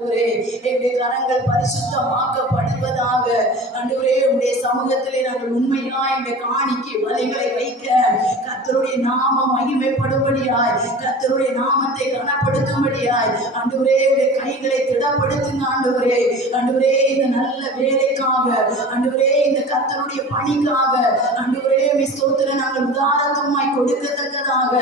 எங்களுடைய கரங்கள் பரிசுத்தமாக்கப்படுவதாக. ஆண்டவரே, உடைய சமூகத்திலே நாங்கள் உண்மையா இந்த காணிக்கை வலைகளை வைக்க கர்த்தருடைய நாமம் மகிமைப்படும்படியாய், கர்த்தருடைய நாமத்தை கனப்படுத்தும்படியாய் ஆண்டவரே உடைய கைகளை திடப்படுத்துங்க. ஆண்டவரே, ஆண்டவரே இந்த நல்ல வேலைக்காக, ஆண்டவரே இந்த கர்த்தருடைய பணிக்காக, ஆண்டவரே ஸ்தோத்திரம் நாங்கள் உதாரத்துமாய் கொடுக்கத்தக்கதாக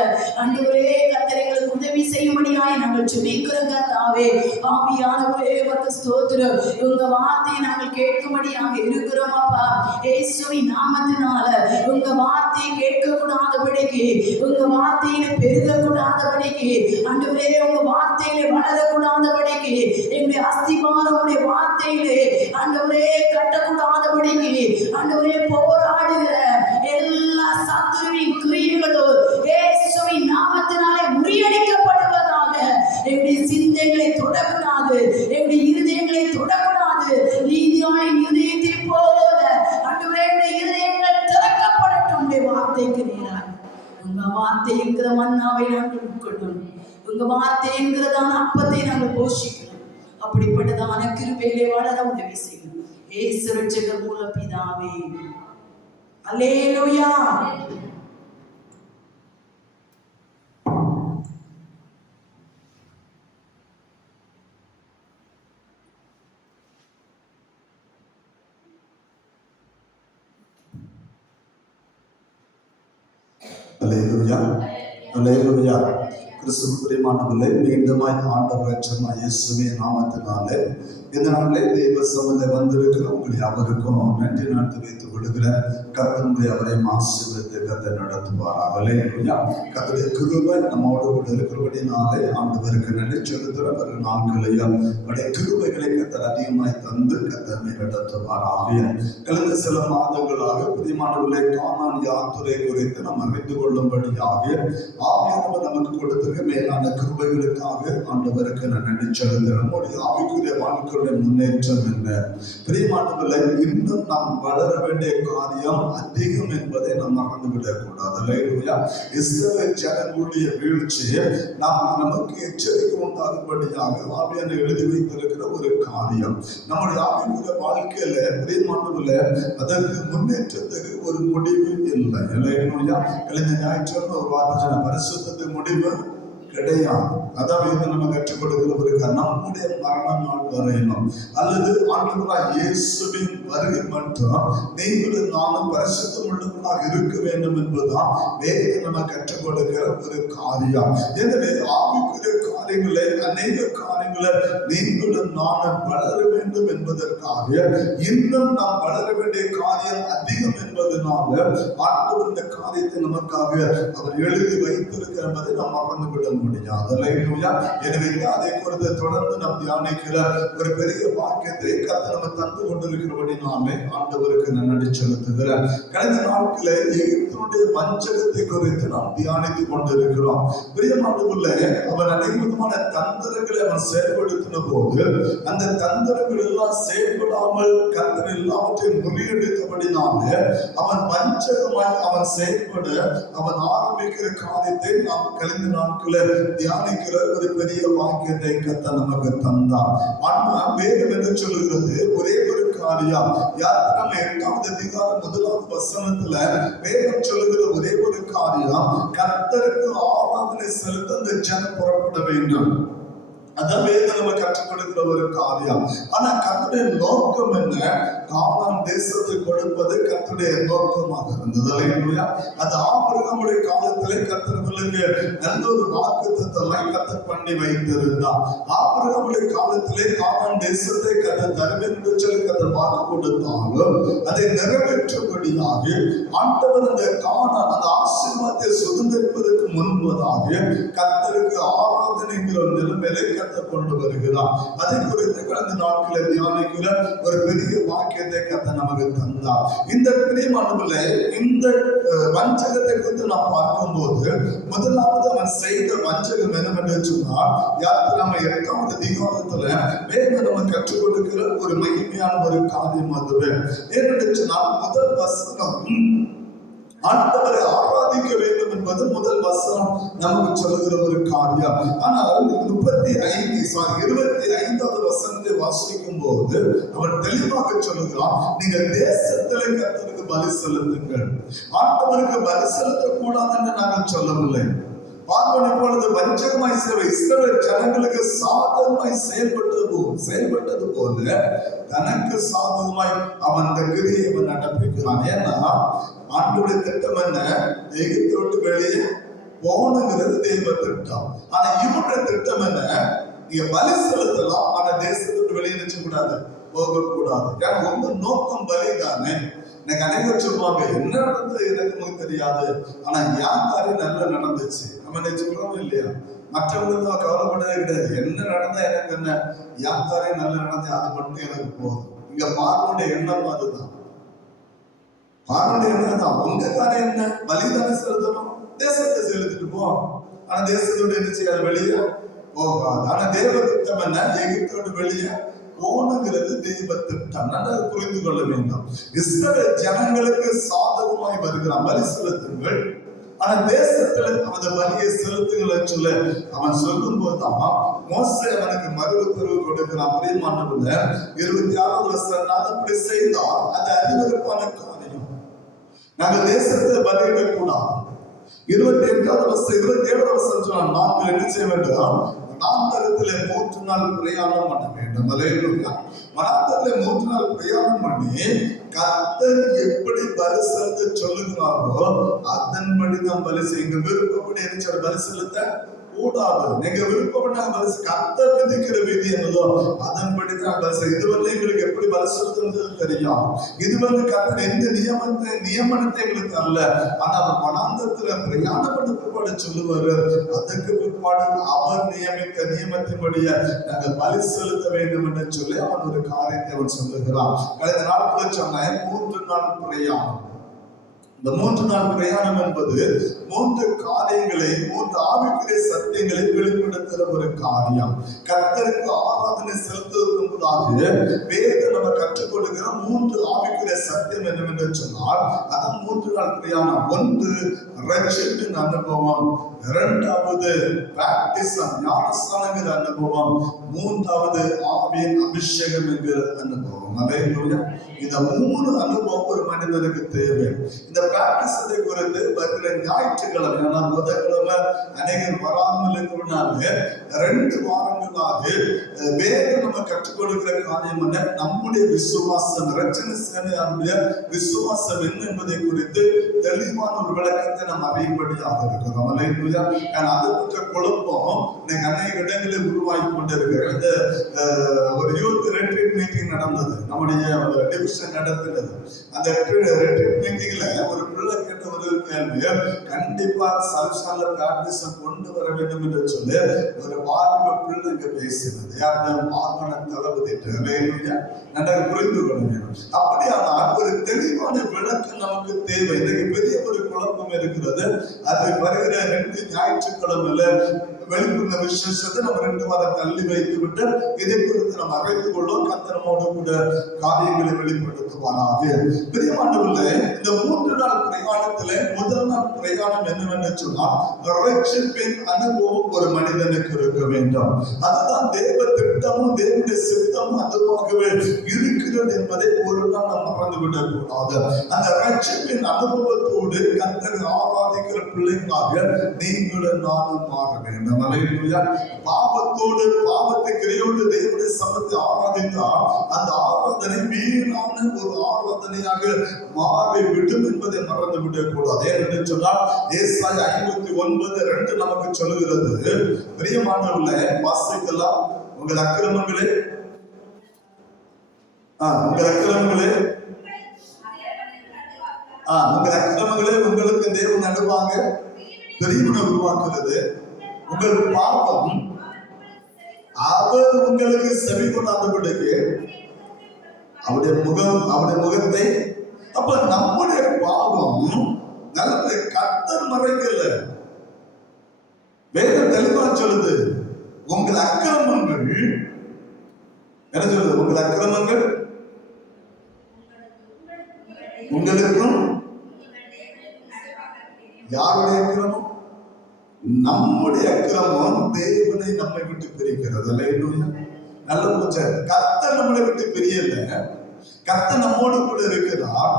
ஆண்டவரே கர்த்தர் எங்களுக்கு உதவி செய்யும்படியாய் நாங்கள் ஜெபிக்கிறோம். கர்த்தாவே, ஆவியானவரே உமக்கு ஸ்தோத்திரம். உங்க வார்த்தையை நாங்கள் கேட்கும்படியாக இருக்கிறோம் அப்பா. இயேசுவின் நாமத்தினால உங்க வார்த்தையை கேட்க கூடாதபடிக்கு, உங்க வார்த்தையில பெருக கூடாதபடிக்கு, ஆண்டவரே உங்க வார்த்தையில வளர கூடாதபடிக்கு, எங்களுடைய அஸ்திவாரம் உடைய வார்த்தையிலே ஆண்டவரே கட்டக்கூடாதபடிக்கு, ஆண்டவரே போராடுகிற எல்லா சத்துருவின் கிரியைகளும் இயேசுவின் நாமத்தினாலே முறியடிக்கப்படுவதாக. எங்களுடைய சிந்தைகளை தொடக்கூடாது, எங்களுடைய இருதயங்களை தொடக்கூடாது. நீதியாய் இருதயத்தை போல ஆண்டவரே இருதயங்கள் திறக்கப்படட்டும். உடைய வார்த்தைக்கு நேராக உங்க வார்த்தை என்கிற மன்னாவை நாங்கள் உட்கொள்ளும், உங்க வார்த்தை என்கிறதான அப்பத்தை நாங்கள் போஷிக்கணும். அப்படிப்பட்டதான கிருபையிலே வளர உதவி செய்யும். இயேசு ரட்சகர் மூலம் பிதாவே, அல்லேலூயா. அல்லேலூயா, அல்லேலூயா. கிறிஸ்துவுக்குள் பிரியமானவர்களே, மீண்டுமாய் ஆண்டவர் இயேசுவின் நாமத்தினாலே இந்த நாளிலே தேவ சமூகத்தில் வந்திருக்கிற உங்களை அவருக்கும் நன்றி நான் தெரிவித்துக் கொள்கிறேன். கர்த்தர் அவரை ஆசீர்வதித்து கர்த்தர் நடத்துவாராக. அல்லேலூயா. கர்த்தருடைய கிருபை நம்மோடு கூட இருக்கிறபடினாலே ஆண்டவருக்கு நன்றி செலுத்துகிறோம். வரும் நாட்களையும் அவருடைய கிருபைகளை கர்த்தர் அதிகமாய் தந்து கர்த்தரை நடத்துவாராக. கடந்த சில மாதங்களாக பிரியமானவர்களை கானான் யாத்திரை குறித்து நாம் அறிந்து கொள்ளும்படியாக ஆவியானவர் நமக்கு கொடுத்திருக்க மேலான கிருபைகளுக்காக ஆண்டவருக்கு நன்றி செலுத்துகிறோம். நம்முடைய ஆவிக்குரிய வாழ்க்கையுடைய முன்னேற்றம் என்ன? பிரியமானவர்களை, இன்னும் நாம் வளர வேண்டிய காரியம் அதிகம் என்பதை நாம் மறந்துவிடக் கூடாது. அல்லேலூயா. இஸ்ரவேல் ஜனங்களுடைய வீழ்ச்சியை நமக்கு எச்சரிக்கை உண்டாகும்படியாக ஆவியானவர் எழுதி வைத்திருக்கிற ஒரு காரியம். நம்முடைய ஆவிக்குரிய வாழ்க்கையில பிரியமானவர்களே, அதற்கு முன்னேற்றத்துக்கு ஒரு முடிவு இல்லை. அல்லேலூயா. கழிந்த ஞாயிற்றுக்கிழமை ஒரு வார்த்தை, பரிசுத்தத்துக்கு முடிவு கிடையாது. அதாவது நம்ம கற்றுக் கொடுக்கிற நம்முடைய மரண நாள் வரையிலும் அல்லது ஆண்டவராகிய இயேசுவின் வருகை மட்டும் நீங்களும் நானும் பரிசுத்தம் உள்ளவர்களாக இருக்க வேண்டும் என்பதுதான் வேதம் நம்ம கற்றுக் கொடுக்கிற ஒரு காரியம். எனவே ஆவிக்குரிய காரியங்களை, அநேக காரியங்களை நீங்களும் நானும் வளர வேண்டும் என்பதற்காக இன்னும் நாம் வளர வேண்டிய காரியம் அதிகம் என்பதனால ஆண்டவர் இந்த காரியத்தை நமக்காக அவர் எழுதி வைத்திருக்கிற என்பதை நாம் மறந்துவிட முடியாது. எனவே அதை குறித்து தொடர்ந்து நாம் தியானிக்கிற ஒரு பெரிய வாக்கியத்தை கர்த்தர் நம்ம தந்து கொண்டிருக்கிறபடினாலே ஆண்டவருக்கு நன்றி செலுத்துகிறேன். கடந்த நாட்களில் எகிப்தினுடைய வஞ்சகத்தை குறித்து நாம் தியானித்துக் கொண்டிருக்கிறோம். பிரியமானவர்களே, அவன் அனைத்து விதமான தந்திரங்களை அவன் செயல்படுத்தின போது அந்த தந்திரங்கள் எல்லாம் செயல்படாமல் கர்த்தர் எல்லாவற்றையும் முறியடித்தபடினாலே அவன் வஞ்சகமாய் அவன் செயல்பட அவன் ஆரம்பிக்கிற காரியத்தை நாம் கழிந்த நாட்களில் தியானிக்கிற ஒரு பெரிய வாக்கியத்தை கர்த்தர் நமக்கு தந்தார். ஆனா வேதம் என்று சொல்லுகிறது ஒரே ஒரு காரியம். யாத்திராகமம் 8வது அதிகாரம் 1வது வசனத்துல வேதம் சொல்லுகிற ஒரே ஒரு காரியம், கர்த்தருக்கு ஆராதனை செலுத்த அந்த ஜனம் புறப்பட வேண்டும். அதான் வேதம் நம்ம கற்றுக் கொடுக்கிற ஒரு காரியம். ஆனா கர்த்தருடைய நோக்கம் என்ன? கானான் தேசத்தை கொடுப்பது கர்த்தருடைய நோக்கமாக இருந்தது. அல்லேலூயா. அது ஆபிரகாமுடைய காலத்திலே கர்த்தர்களுக்கு நல்ல ஒரு வாக்குத்தத்தமாய் கர்த்தர் பண்ணி வைத்திருந்தார். ஆபிரகாமுடைய காலத்திலே கானான் தேசத்தை கர்த்தர் தருவேன் என்று சொல்லி கர்த்தர் வாக்கு கொடுத்தாலும் அதை நிறைவேற்றும்படியாக ஆண்டவர் அந்த கானான் அந்த ஆசீர்வாதத்தை சுதந்திரிப்பதற்கு முன்பதாக கர்த்தருக்கு ஆராதனைங்கிற நிலைமையிலே கர்த்தர் கொண்டு வருகிறார். அதை குறித்து கடந்த நாட்களில் தியானிக்கிற ஒரு பெரிய வாக்கியத்தை கர்த்தர் நமக்கு தந்தார். இந்த பிரியமானவர்களே, இந்த வஞ்சகத்தை குறித்து நாம் பார்க்கும்போது முதலாவது அவன் செய்த வஞ்சகம் என்னவென்று சொன்னால், யாத்திராகமம் 8வது அதிகாரத்துல வேதம் நம்ம கற்றுக் கொடுக்கிற ஒரு மகிமையான ஒரு காரியம் அதுவே. ஏனென்று சொன்னால் முதல் வசனம் ஆண்டவரை ஆராதிக்க வேண்டும் என்பது முதல் வசனம் நமக்கு சொல்லுகிற ஒரு காரியம். ஆனால் 25வது வாசிக்கும் போது அவன் தெளிவாக சொல்லுகிறான், நீங்கள் தேசத்திலே கர்த்தருக்கு பலி செலுத்துங்கள். ஆண்டவருக்கு பலி செலுத்தக்கூடாது என்று நாங்கள் சொல்லவில்லை. பார்வன் இப்பொழுது வஞ்சகமாய் இஸ்ரவேல் ஜனங்களுக்கு சாதகமாய் செயல்பட்டது போல தனக்கு சாதகமாய் அவன் அந்த கிரியை அவன் நடப்பிக்கிறான். ஏன்னா ஆண்டவருடைய திட்டம் என்ன? எகிப்தை விட்டு வெளியே போகணுங்கிறது தெய்வ திட்டம். ஆனா இவனுடைய திட்டம் என்ன? நீங்க பலி செலுத்தலாம், ஆனா தேசத்துக்கு வெளியே நிச்சய கூடாது, போகக்கூடாது. ஏன்னா உங்க நோக்கம் பலி தானே. எனக்கு அனைவரும் சொல்லுவாங்க, என்ன நடந்தது எனக்கு நமக்கு தெரியாது, ஆனா என் காரியம் நல்லா நடந்துச்சு. நம்ம சொல்றோம் இல்லையா? மற்றவங்களுக்கு நம்ம கவலைப்படவே கிடையாது. என்ன நடந்தா எனக்கு என்ன, என் காரியம் நல்லா நடந்தது, அது மட்டும் எனக்கு போதும். இங்க பார்வனுடைய எண்ணம் அதுதான். பார்வனுடைய எண்ணம் தான். உங்க காரியம் என்ன? பலிதானே செலுத்தணும், தேசத்தை செலுத்திட்டு போ. ஆனா தேசத்தோட என்ன செய்யாது, வெளியே போகாது. ஆனா தேவ திட்டம் என்ன? எகிப்தோடு வெளியே போனுங்கிறது தெய்வ திட்டம். நன்றாக புரிந்து கொள்ள வேண்டும். இஸ்ரவேல் ஜனங்களுக்கு சாதகமாய் வருகிறான், பலி செலுத்துங்கள், ஆனா தேசத்துல அந்த பலியை செலுத்துங்கள் சொல்ல அவன் சொல்லும் போதுதான் மோசே அவனுக்கு மறு உத்தரவு கொடுக்கிறான். பிரியமானவர்களே, 26வது வசனம், அப்படி செய்தால் அது அறிவறுப்பான காரியம். நாங்கள் தேசத்தை பலியிடக்கூடாது. 28வது வசனம் 27வது வசனம் சொன்னால், நாங்கள் என்ன செய்ய வேண்டும்? வனாந்தரத்திலே 3 நாள் பிரயாணம் பண்ண வேண்டும். அல்லேலூயா. வனாந்தரத்திலே 3 நாள் பிரயாணம் பண்ணி கர்த்தர் எப்படி பலி செலுத்த சொல்லுகிறாரோ அதன்படி தான் பலி செய்யுங்க. விருப்பப்படி என்ன பலி செலுத்த கூடாது. நீங்க விருப்பப்பட்ட பலி கர்த்தர் விதிக்கிற விதி என்னதோ அதன்படி தான் பலி செய்ய. இதுவரை எங்களுக்கு எப்படி பலி செலுத்துறது தெரியும். இது கர்த்தர் எந்த நியமனத்தை எங்களுக்கு தரல. ஆனா அவர் வனாந்தரத்துல பிரயாணம் பண்ண பிற்பாடு சொல்லுவாரு, அதுக்கு பிற்பாடு அவர் நியமித்த நியமத்தின்படியே நாங்கள் பலி செலுத்த வேண்டும் என்று சொல்லி அவன் ஒரு காரியத்தை அவன் சொல்லுகிறான். கடந்த நாட்கள் சொன்ன 3 நாள் பிரயாணம். இந்த 3 நாள் பிரயாணம் என்பது 3 காரியங்களை, 3 ஆவிக்குரிய சத்தியங்களை வெளிப்படுத்துகிற ஒரு காரியம். கர்த்தருக்கு ஆராதனை செலுத்துவதற்கு முன்பதாக வேதம் நம்ம கற்றுக் கொடுக்கிற 3 ஆவிக்குரிய சத்தியம் என்னவென்று சொன்னால், அது 3 நாள் பிரயாணம். 1 ரட்சிப்பின் அனுபவம், 2வது பேப்டிசம் ஞானஸ்நானங்கிற அனுபவம், 3வது ஆவியின் அபிஷேகம் என்கிற அனுபவம். அல்லேலூயா. இந்த 3 அனுபவம் ஒரு மனிதனுக்கு தேவை. இந்த பேப்டிசத்தை குறித்து வருகிற ஞாயிற்றுக்கிழமை, ஆனால் புதன்கிழமை அநேகர் வராமல் இருக்கிறனால 2 வாரங்களாக வேதம் நம்ம கற்றுக் கொடுக்கிற காரியம் என்ன? நம்முடைய விசுவாசம், ரட்சண சேனையாருடைய விசுவாசம் என்ன என்பதை குறித்து தெளிவான ஒரு விளக்கத்தை நாம் அறியும்படியாக இருக்கிறோம். அல்லேலூயா. அது பற்ற குழப்பம் இன்னைக்கு அநேக இடங்களில் உருவாகி கொண்டிருக்கிறது. இந்த ஒரு யூத் ரெட்ரீட் மீட்டிங் நடந்தது, நம்முடைய டிவிஷன் நடத்தினது. அந்த ரெட்ரீட் மீட்டிங்ல ஒரு பிள்ளை கேட்ட ஒரு கேள்வி, கண்டிப்பா சல்சால பேப்டிசம் கொண்டு வர வேண்டும் என்று சொல்லி ஒரு வாலிப பிள்ளை இங்க பேசினது. பார்வன தளபதிட்டு. அல்லேலூயா. நன்றாக புரிந்து கொள்ள வேண்டும். அப்படியானால் ஒரு தெளிவான விளக்கம் நமக்கு தேவை. இன்னைக்கு பெரிய ஒரு குழப்பம் இருக்கிறது. அது வருகிற 2 ஞாயிற்றுக்கிழமையில வெளிப்படுத்த விசேஷத்தை நம்ம 2 வாரம் தள்ளி வைத்து விட்டு இதை குறித்து நம்ம அறிந்து கொள்ளும். கர்த்தரோடு கூட காரியங்களை வெளிப்படுத்துவாராக. பிரியமானவர்களே, இந்த 3 நாள் பிரயாணத்திலே முதல் நாள் பிரயாணம் என்னவென்று சொன்னால், ரட்சிப்பின் அனுபவம் ஒரு மனிதனுக்கு இருக்க வேண்டும். அதுதான் தேவ திட்டமும் தேவனுடைய சித்தமும் அதுவாகவே இருக்கிறது என்பதை ஒரு நாள் நாம் மறந்துவிடக் கூடாது. அந்த ரட்சிப்பின் அனுபவத்தோடு கர்த்தரை ஆராதிக்கிற பிள்ளைகளாக நீங்களும் நானும் மாற வேண்டும். அல்லேலூயா. பாவத்தோடு பாவத்தை கிரையோடு தேவனுடைய சமூகத்தை ஆராதித்தால் அந்த ஆராதனை வீணான ஒரு ஆராதனையாக மாறிவிடும் என்பதை மறந்து விடக்கூடாது. ஏனென்று சொன்னால் ஏசாயா 59:2 நமக்கு சொல்லுகிறது. பிரியமானவர்களே, வாசிக்கலாம். உங்கள் அக்கிரமங்களே உங்களுக்கு தேவன் நடுவாங்க பிரிவினை உருவாக்குறது. உங்கள் பாவம் அவர் உங்களுக்கு செவி கொண்டாதபடிக்கு அவருடைய முகத்தை. அப்ப நம்முடைய பாவம் நல்ல கர்த்தர் மறைக்கல. வேதம் தெளிவா சொல்லுது, உங்கள் அக்கிரமங்கள் என்ன சொல்லுது? உங்கள் அக்கிரமங்கள் உங்களுக்கும். யாருடைய அக்கிரமம்? நம்முடைய அக்கிரமம் தேவனை நம்மை விட்டு பிரிக்கிறது. அல்லேலூயா. நல்ல புரிஞ்சாரு. கர்த்தர் நம்மளை விட்டு பிரியல, கர்த்தர் நம்மோடு கூட இருக்கிறார்.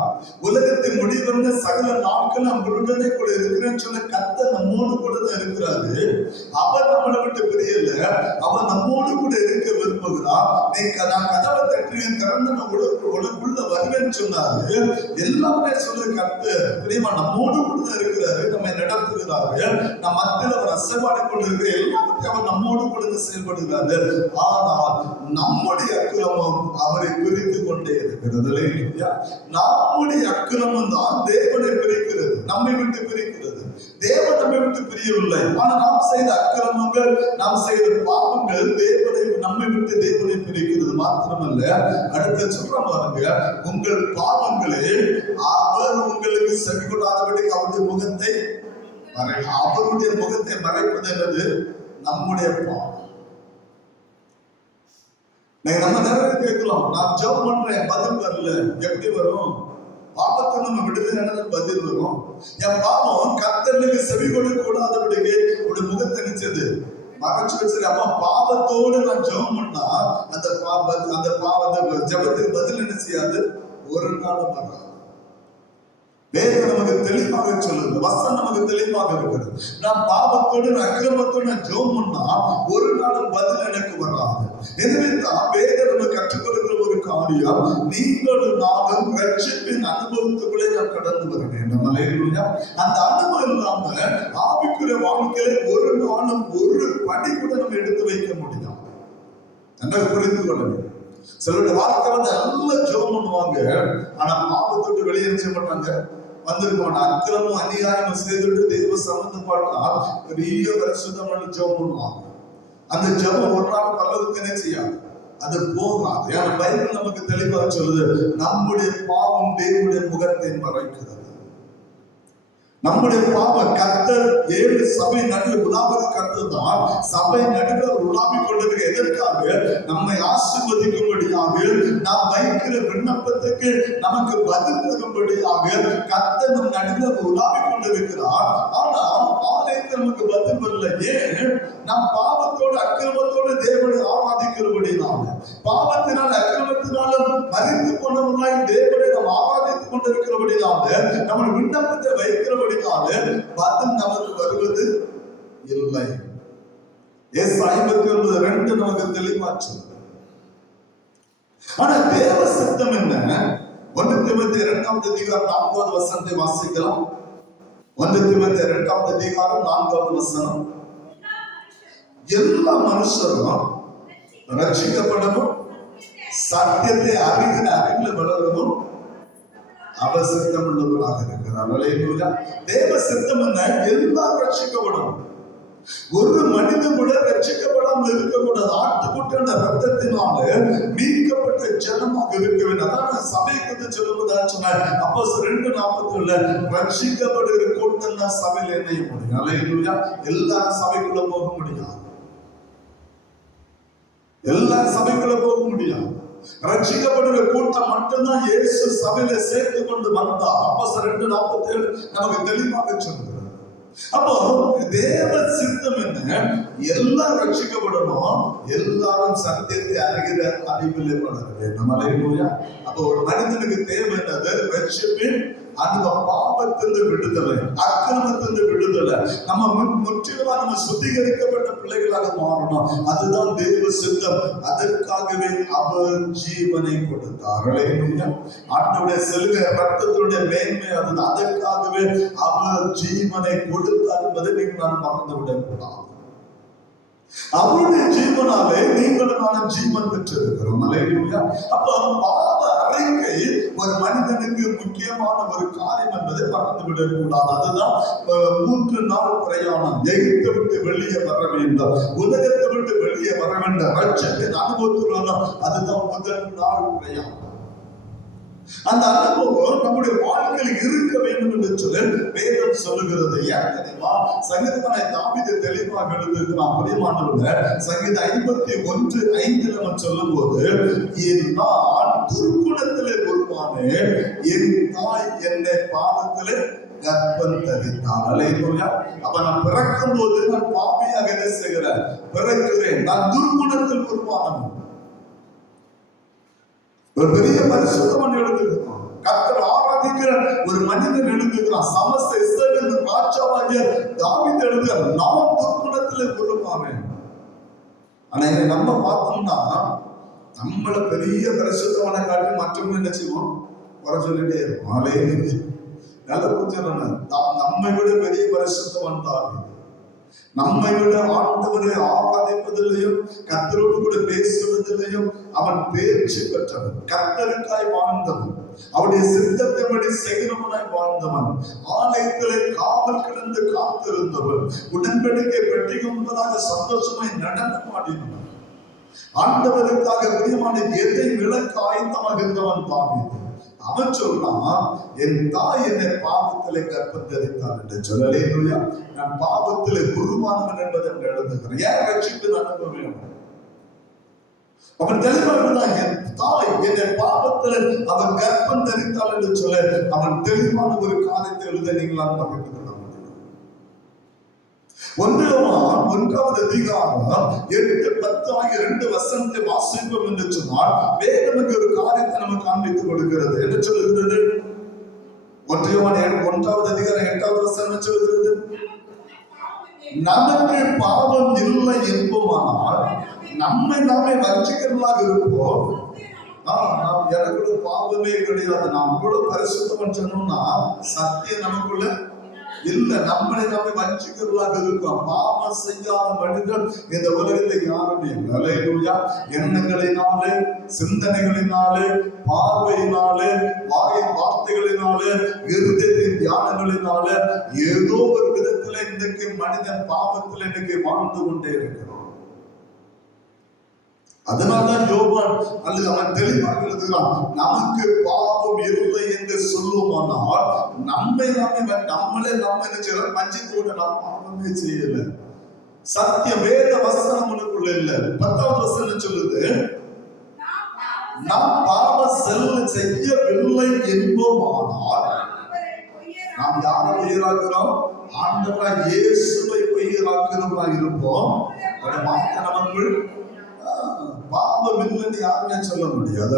உலகத்தின் முடிவந்த சகல நாட்கள் நம்மளுடனே கூட இருக்கிறேன்னு சொன்ன கர்த்தர் நம்மோடு கூட தான் இருக்கிறாரு. அவர் நம்மளை விட்டு பிரியல, அவர் நம்மோடு கூட இருக்க விரும்புகிறார். நான் கதவை தட்டுவேன், திறந்து நான் உள்ள வருவேன்னு சொன்னாரு. எல்லாமே சொல்ல கர்த்தர் பிரியமா நம்மோடு கூட தான் இருக்கிறாரு, நம்மை நடத்துகிறாரு. நம் மத்தியில் அவர் அசைபாடு கொண்டு இருக்கிற எல்லாத்தையும் அவர் நம்மோடு கூட செயல்படுகிறாரு. ஆனால் நம்முடைய அக்கிரமம் அவரை பிரித்து கொண்டே இருக்கிறது. நம்முடைய அக்கிரமம் தான் தேவனை பிரிக்கிறது, நம்மை விட்டு பிரிக்கிறது. தேவன் நம்மை விட்டு பிரியவில்லை, ஆனால் நாம் செய்த அக்கிரமங்கள், நாம் செய்த பாவங்கள் தேவனை, நம்மை விட்டு தேவனை பிரிக்கிறது மாத்திரமல்ல. அடுத்த சொல்ற பாருங்க, உங்கள் பாவங்களே அவர் உங்களுக்கு செவி கொள்ளாதபடி அவருடைய முகத்தை அவருடைய முகத்தை மறைப்பது என்னது? நம்முடைய பாவம். நம்ம நிறைய கேட்கலாம், நான் ஜெபம் பண்றேன் பதில் வரல, எப்படி வரும்? பாவத்தை நம்ம விடுதலை பதில் வரும். என் பாவம் கர்த்தருக்கு செவி கொடுக்க கூடாதபடிக்கு ஒரு முகத்தை நிச்சது மறைச்சு வச்சிருக்க. அப்ப பாவத்தோடு நான் ஜெபம் பண்ணா அந்த பாவத்தை ஜெபத்துக்கு பதில் என்ன செய்யாது? ஒரு நாளும் வராது. வேதம் நமக்கு தெளிவாக சொல்லுது, வசனம் நமக்கு தெளிவாக இருக்கிறது. நான் பாவத்தோடு அக்கிரமத்தோடு நான் ஜெபம் பண்ணா ஒரு நாளும் பதில் எனக்கு வராது. எனவே தான் வேதம் நம்ம கற்றுக் கொடுக்கிற ஒரு காரியம், நீங்களும் நானும் ரட்சிப்பின் அனுபவத்துக்குள்ளே நாம் கடந்து வர வேண்டும். அந்த அனுபவம் இல்லாம ஆவிக்குரிய வாழ்க்கையில ஒரு நாளும் ஒரு படி கூட நம்ம எடுத்து வைக்க முடியும். நன்றாக புரிந்து கொள்ளுங்க. சிலருடைய வாழ்க்கை நல்லா ஜெபம் பண்ணுவாங்க, ஆனா பாவத்தோடு வெளியே செய்ய மாட்டாங்க, வந்திருக்க அக்கிரமும் அநியாயமும் செய்துட்டு தெய்வ சம்பந்தப்பட்டா பெரிய பரிசுத்தமான ஜெபம் பண்ணுவாங்க. அந்த ஜெபம் ஒரு நாள் பல்லதுக்கு என்ன செய்யாது, அது போகாது. ஏன்னா பைபிள் நமக்கு தெளிவாக சொல்லுது, நம்முடைய பாவம் தேவனுடைய முகத்தை மறைக்கிறது. நம்முடைய பாவம் கர்த்தர் 7 சபை நடுவில் உலாவது கர்த்தர் தான். சபை நடுவில் உலாவிக் கொண்டிருக்க எதற்காக? நம்மை ஆசீர்வதிக்கும்படியாக, நாம் வைக்கிற விண்ணப்பத்துக்கு நமக்கு பதில் தரும்படியாக கர்த்தர் நம் நடுவில் உலாவிக் கொண்டிருக்கிறார். ஆனால் ஆலயத்தில் நமக்கு பதில் வரல. ஏன்? நாம் பாவத்தோடு அக்கிரமத்தோடு தேவனை ஆராதிக்கிறபடினால, பாவத்தினால் அக்கிரமத்தினாலும் மறித்து கொண்டவர்களாய் தேவனை நாம் ஆராதித்துக் கொண்டிருக்கிறபடினால, நம்ம விண்ணப்பத்தை வைக்கிறபடினால பதில் நமக்கு வருவது இல்லை. 59:2 நமக்கு தெளிவாச்சு. ஆனா தேவ சித்தம் என்ன? 1 தீமோத்தேயு 2வது அதிகாரம் 4வது வசனத்தை வாசிக்கலாம். 1 தீமோத்தேயு 2வது அதிகாரம் 4வது வசனம். எல்லா மனுஷரும் ரட்சிக்கப்படவும் சத்தியத்தை அறிகிற அறிவில் வளரவும் அவர் சித்தம் உள்ளவர்களாக இருக்கிறார். தேவ சித்தம் என்ன? எல்லாரும் ரட்சிக்கப்படும். ஒரு மனிதன் கூட ரட்சிக்கப்படாமல் இருக்கக்கூடாது. ஆட்டுக்குட்டியான ரத்தத்தினால மீட்கப்பட்ட ஜனமாக இருக்க வேண்டும். அதான் சபையை குறித்து சொல்லும்போது சொன்னார், அப்போ 2:47 ரட்சிக்கப்படுகிற கூட்டம் தான் சபையில் இணைய முடியும். எல்லாரும் சபைக்குள்ள போக முடியாது, எல்லாரும் சபைக்குள்ள போக முடியாது. ரட்சிக்கப்படுகிற கூட்டம் மட்டும்தான் இயேசு சபையில சேர்த்து கொண்டு வந்தார். அப்போ 2:47 நமக்கு தெளிவாக சொல்லுகிறது. அப்போ தேவ சித்தம் என்ன? எல்லாம் ரட்சிக்கப்படணும், எல்லாரும் சத்தியத்தை அறிகிற அறிவிலே வளர வேண்டும். அப்போ ஒரு மனிதனுக்கு தேவை என்னது? ரட்சிப்பின் அனுபவம், பாவத்திலிருந்து விடுதலை, அக்கிரமத்திலிருந்து விடுதலை. நம்ம முற்றிலுமா நம்ம சுத்திகரிக்கப்பட்ட பிள்ளைகளாக மாறணும். அதுதான் தேவ சித்தம். அதற்காகவே அவர் ஜீவனை கொடுத்தார். ஆண்டவருடைய சிலுவை ரத்தத்தினுடைய மேன்மை அதுதான். அதற்காகவே அவர் ஜீவனை கொடுத்தார் என்பதை நீங்கள் நான் மறந்து விடக்கூடாது. அவருடைய ஜீவனாலே நீங்களும் நானும் ஜீவன் பெற்றிருக்கிறோம். அப்ப பாவ அறிக்கை ஒரு மனிதனுக்கு முக்கியமான ஒரு காரியம் என்பதை மறந்து விடக்கூடாது. அதுதான் 3 நாள் பிரயாணம். எகிப்தை விட்டு வெளியே வர வேண்டும், உலகத்தை விட்டு வெளியே வர வேண்டும், ரட்சத்தின் அனுபவத்துள்ள அதுதான் முதல் நாள் பிரயாணம். அந்த அனுபவம் நம்முடைய வாழ்க்கையில் இருக்க வேண்டும் என்று சொல்லி வேதம் சொல்லுகிறது. ஏன் தெரியுமா? சங்கீதமான தாவீது தெளிவாக எழுதியிருக்கிறான். பிரியமானவர்களே, சங்கீதம் 51:5 நம்ம சொல்லும் போது, நான் துர்க்குணத்திலே உருவானேன், என் தாய் என்னை பாவத்திலே கர்ப்பம் தரித்தாள். அப்ப நான் பிறக்கும் போது நான் பாவியாக என்ன செய்கிறேன்? பிறக்கிறேன். நான் துர்க்குணத்தில் உருவானவன். ஒரு பெரிய பரிசுத்தவன் எழுந்திருக்கிறான். கர்த்தர் ஆராதிக்கிற ஒரு மனிதன் எழுந்திருக்கிறான். சமஸ்த இஸ்ரவேல் ராஜாவாகிய தாவீது எழுதுகிறார், நான் துர்க்குணத்திலே உருவானேன். ஆனா இதை நம்ம பார்த்தோம்னா நம்மள பெரிய பரிசுத்தவனை காட்டி மற்றவங்க என்ன செய்வோம், குறை சொல்லிட்டே இருப்போம். நல்ல புரிஞ்சுக்கணும், நம்மை விட பெரிய பரிசுத்தவன் தாவீது. நம்மை விட ஆண்டவரை ஆராதிப்பதிலையும் கர்த்தரோடு கூட பேசுவதிலையும் அவன் பேச்சு பெற்றவன், கர்த்தருக்காய் வாழ்ந்தவன், அவருடைய சித்தத்தின்படி செய்கிறவனாய் வாழ்ந்தவன், ஆலயத்திலே காவல் கிடந்து காத்திருந்தவன், உடன்படிக்கை பெட்டி கொண்டதாக சந்தோஷமாய் நடனமாடினவன், ஆண்டவருக்காக பிரியமான எதை விளக்க ஆயத்தமாக இருந்தவன் தாவீது. அவன் சொல்றான், என் தாய் என்னை பாவத்திலே கற்பந்தரித்தாள் என்று சொல்லலே. நான் பாவத்திலே உருவானவன் என்பதை எழுதுகிறேன். ஏன் ரட்சிப்பு அனுபவம் வேணும்? அவன் தெளிவாக என் தாய் என்னை பாவத்திலே அவன் கற்பம் தரித்தாள் என்று சொல்ல அவன் தெளிவான ஒரு காரியத்தை எழுத நீங்களால் பகிர்ந்து கொள்ள முடியும். 1 அதிகாரம் 8-10 ஆகிய 2 வசனத்தை வாசிப்போம் என்று சொன்னால் வேதம் ஒரு காரியத்தை நமக்கு காண்பித்துக் கொடுக்கிறது. என்ன சொல்லுகிறது? 1 அதிகாரம் 8வது வசனம் சொல்லுகிறது, நமக்கு பாவம் இல்லை என்போமானால் நம்மை நாமே வஞ்சிக்கிறவர்களாக இருப்போம். எனக்குள்ள பாவமே கிடையாது, நாம் இவ்வளவு பரிசுத்தம் சொன்னோம்னா சத்தியம் நமக்குள்ள இல்ல, நம்மளை நாமே வஞ்சிக்கிறவர்களாக இருக்கோம். பாவம் செய்யாத மனிதன் இந்த உலகத்தில் யாருமே இல்லை. எண்ணங்களினாலே, சிந்தனைகளினாலே, பார்வையினாலே, வார்த்தைகளினாலே, இருதயத்தின் தியானங்களினாலே ஏதோ ஒரு விதத்துல இன்றைக்கு மனிதன் பாவத்தில் இன்னைக்கு வாழ்ந்து கொண்டே இருக்கிறான். அதனால்தான் யோவான் அல்லது அவன் தெளிவாக எழுதுகிறான், நமக்கு பாவம் இல்லை என்று சொல்லுவோமானால் நம்மளே என்ன செய்யலாம், வஞ்சித்தோட நாம் பாவமே செய்யல. சத்திய வேத வசனம் உனக்குள்ள இல்ல. 10வது வசனம் சொல்லுது, நாம் பாவம் செய்யவில்லை என்போமானால் நாம் யாரை பொய்யராக்கிறோம்? ஆண்டவராய் இயேசுவை பொய்யராக்கிறவராய் இருப்போம். நமக்குள் பாவம் இல்லைன்னு யாருமே சொல்ல முடியாது.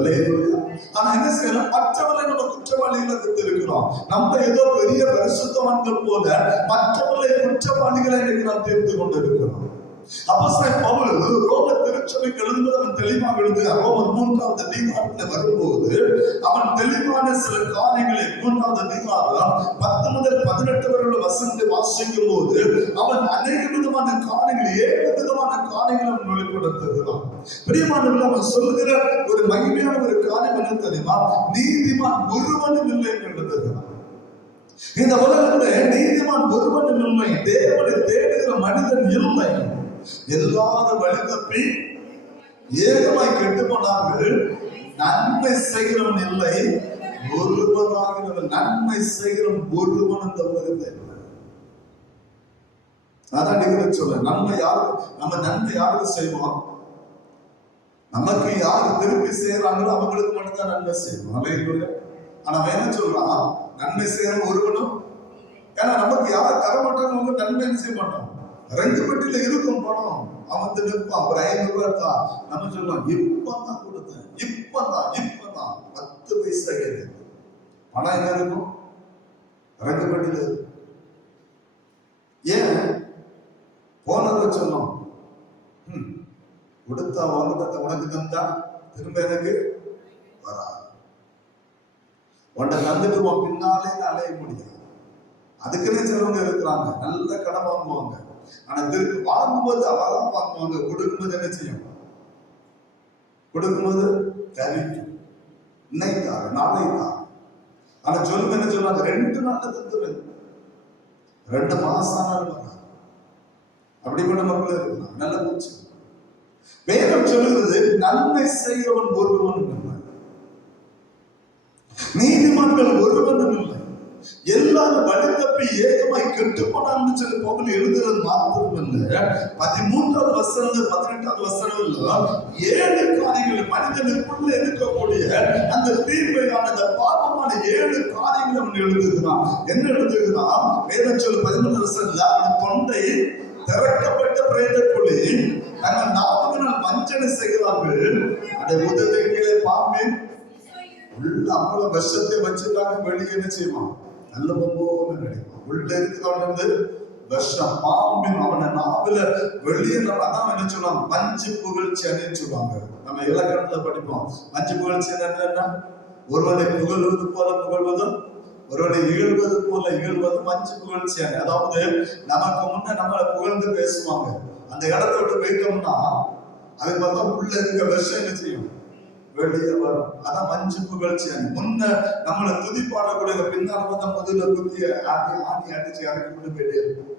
ஆனா என்ன செய்யணும், மற்றவர்களை நம்ம குற்றவாளிகளை இருக்கிறோம். நம்ம ஏதோ பெரிய பரிசுத்தவான்கள் போல மற்றவர்களை குற்றவாளிகளை நாம் தீர்த்து கொண்டிருக்கிறோம். அப்போஸ்தலன் பவுல் ரோம திருச்சபைக்கு எழுதும்போது அவன் தெளிவாக எழுதுகிறார். ரோமர் 3வது அதிகாரத்தில் வரும்போது அவன் தெளிவான சில காரியங்களை 3வது அதிகாரம் 10 முதல் 18 வரை உள்ள வசனத்தை வாசிக்கும் போது அவன் அநேக விதமான காரியங்கள், 7 விதமான காரியங்களை அவன் வெளிப்படுத்துகிறான். பிரியமானவர்கள், அவன் சொல்லுகிற ஒரு மகிமையான ஒரு காரியம் என்ன தெரியுமா? நீதிமான் ஒருவனும் இல்லை என்று எழுதுகிறான். இந்த உலகத்திலே நீதிமான் ஒருவனும் இல்லை, தேவனை தேடுகிற மனிதன் இல்லை, எல்லாரும் வழி தப்பி ஏகமாய் கெட்டு போனார்கள், நன்மை செய்கிறவன் இல்லை ஒருவனாகிறவன். நன்மை செய்கிறவன் ஒருவன் இந்த உலகத்தில் இல்லை. அதான் நீங்க சொல்ல, நம்ம நன்மை யாருக்கு செய்வோம்? நமக்கு யாரு திருப்பி செய்யறாங்களோ அவங்களுக்கு மட்டும்தான் நன்மை செய்வோம். ஆனா வேணா சொல்றான், நன்மை செய்யறவன் ஒருவனும், ஏன்னா நமக்கு யாரும் தர மாட்டாங்க, நன்மை செய்ய மாட்டோம். 2 பெட்டியில இருக்கும் பணம், அவன் நிற்பான், ஒரு 500 ரூபாய் தான். நம்ம சொல்லலாம், இப்பதான் கொடுத்தேன், இப்பதான் 10 பைசா கேட்குது. பணம் என்ன இருக்கும்? 2 பெட்டியில. ஏன் போனதை சொன்னோம், கொடுத்தா வாங்கிட்ட உனக்கு தந்தா திரும்ப எனக்கு வராது. உன்னை தந்துட்டு பின்னாலே அலைய முடியாது. அதுக்குன்னே சிலவங்க இருக்கிறாங்க, நல்ல கடன் வாங்குவாங்க, ஆனா திருப்பி வாங்கும்போது அவதான் வாங்குவாங்க, கொடுக்கும்போது என்ன செய்யும்? கொடுக்கும்போது கறிக்கு இன்னைக்கு தாரு, நாளை தாரு. ஆனா சொல்லுங்க என்ன சொல்லுவாங்க, 2 நாள்ல தந்துருவேன், 2 மாசம் ஆனாலும் வராது. அப்படிப்பட்ட மக்கள் இருக்கிறாங்க. நல்ல பூச்சி. வேதம் சொல்லுகிறது, நன்மை செய்கிறவன் ஒருவனும் இல்லை, நீதிமன்றம் ஒருவனும் இல்லை, எல்லாரும் வழி தப்பி ஏகமாய் கெட்டு போனான்னு சொல்லி பவுல் எழுதுறது மாத்திரமல்ல, 13வது வசனம் 18வது வசனம் 7 காரியங்கள் மனிதனுக்குள்ள இருக்கக்கூடிய அந்த தீர்மையான அந்த பாவமான 7 காரியங்கள் அவன் எழுதுகிறான். என்ன எழுதுகிறான்? வேதம் சொல்லு 13வது வசனத்துல, அவன் தொண்டை திறக்கப்பட்ட பிரேதக்குழி, தங்கள் நாமத்தினால் வஞ்சனை செய்கிறார்கள், அதை உதவி கீழே பாம்பேன் உள்ள அவ்வளவு விஷத்தை வச்சுட்டாங்க, வெளியே என்ன செய்வான்? நல்ல போல நினைப்பான். உள்ள இருக்கிறவன் வந்து விஷம், பாம்பின் அவனை நாவில வெளியே. அதான் என்ன சொல்லுவாங்க? மஞ்சு புகழ்ச்சி அணின்னு சொல்லுவாங்க. நம்ம இலக்கணத்துல படிப்போம். மஞ்சு புகழ்ச்சி என்னன்னா, ஒருவனை புகழ்வது போல புகழ்வதும் ஒருவனை இகழ்வது போல இகழ்வதும் மஞ்சு புகழ்ச்சி அணி. அதாவது நமக்கு முன்ன நம்மளை புகழ்ந்து பேசுவாங்க, அந்த இடத்த விட்டு போயிட்டோம்னா அதுக்கு பார்த்தா உள்ள இருக்க விஷம் என்ன செய்யும்? வெளியே வரும். அதான் மஞ்சு புகழ்ச்சி அணி. முன்ன நம்மளை துதிப்பாடக்கூடிய பின்னால் பார்த்தா முதல்ல குத்திய ஆடி ஆணி அடிச்சு இறக்கி கொண்டு போயிட்டே இருக்கும்.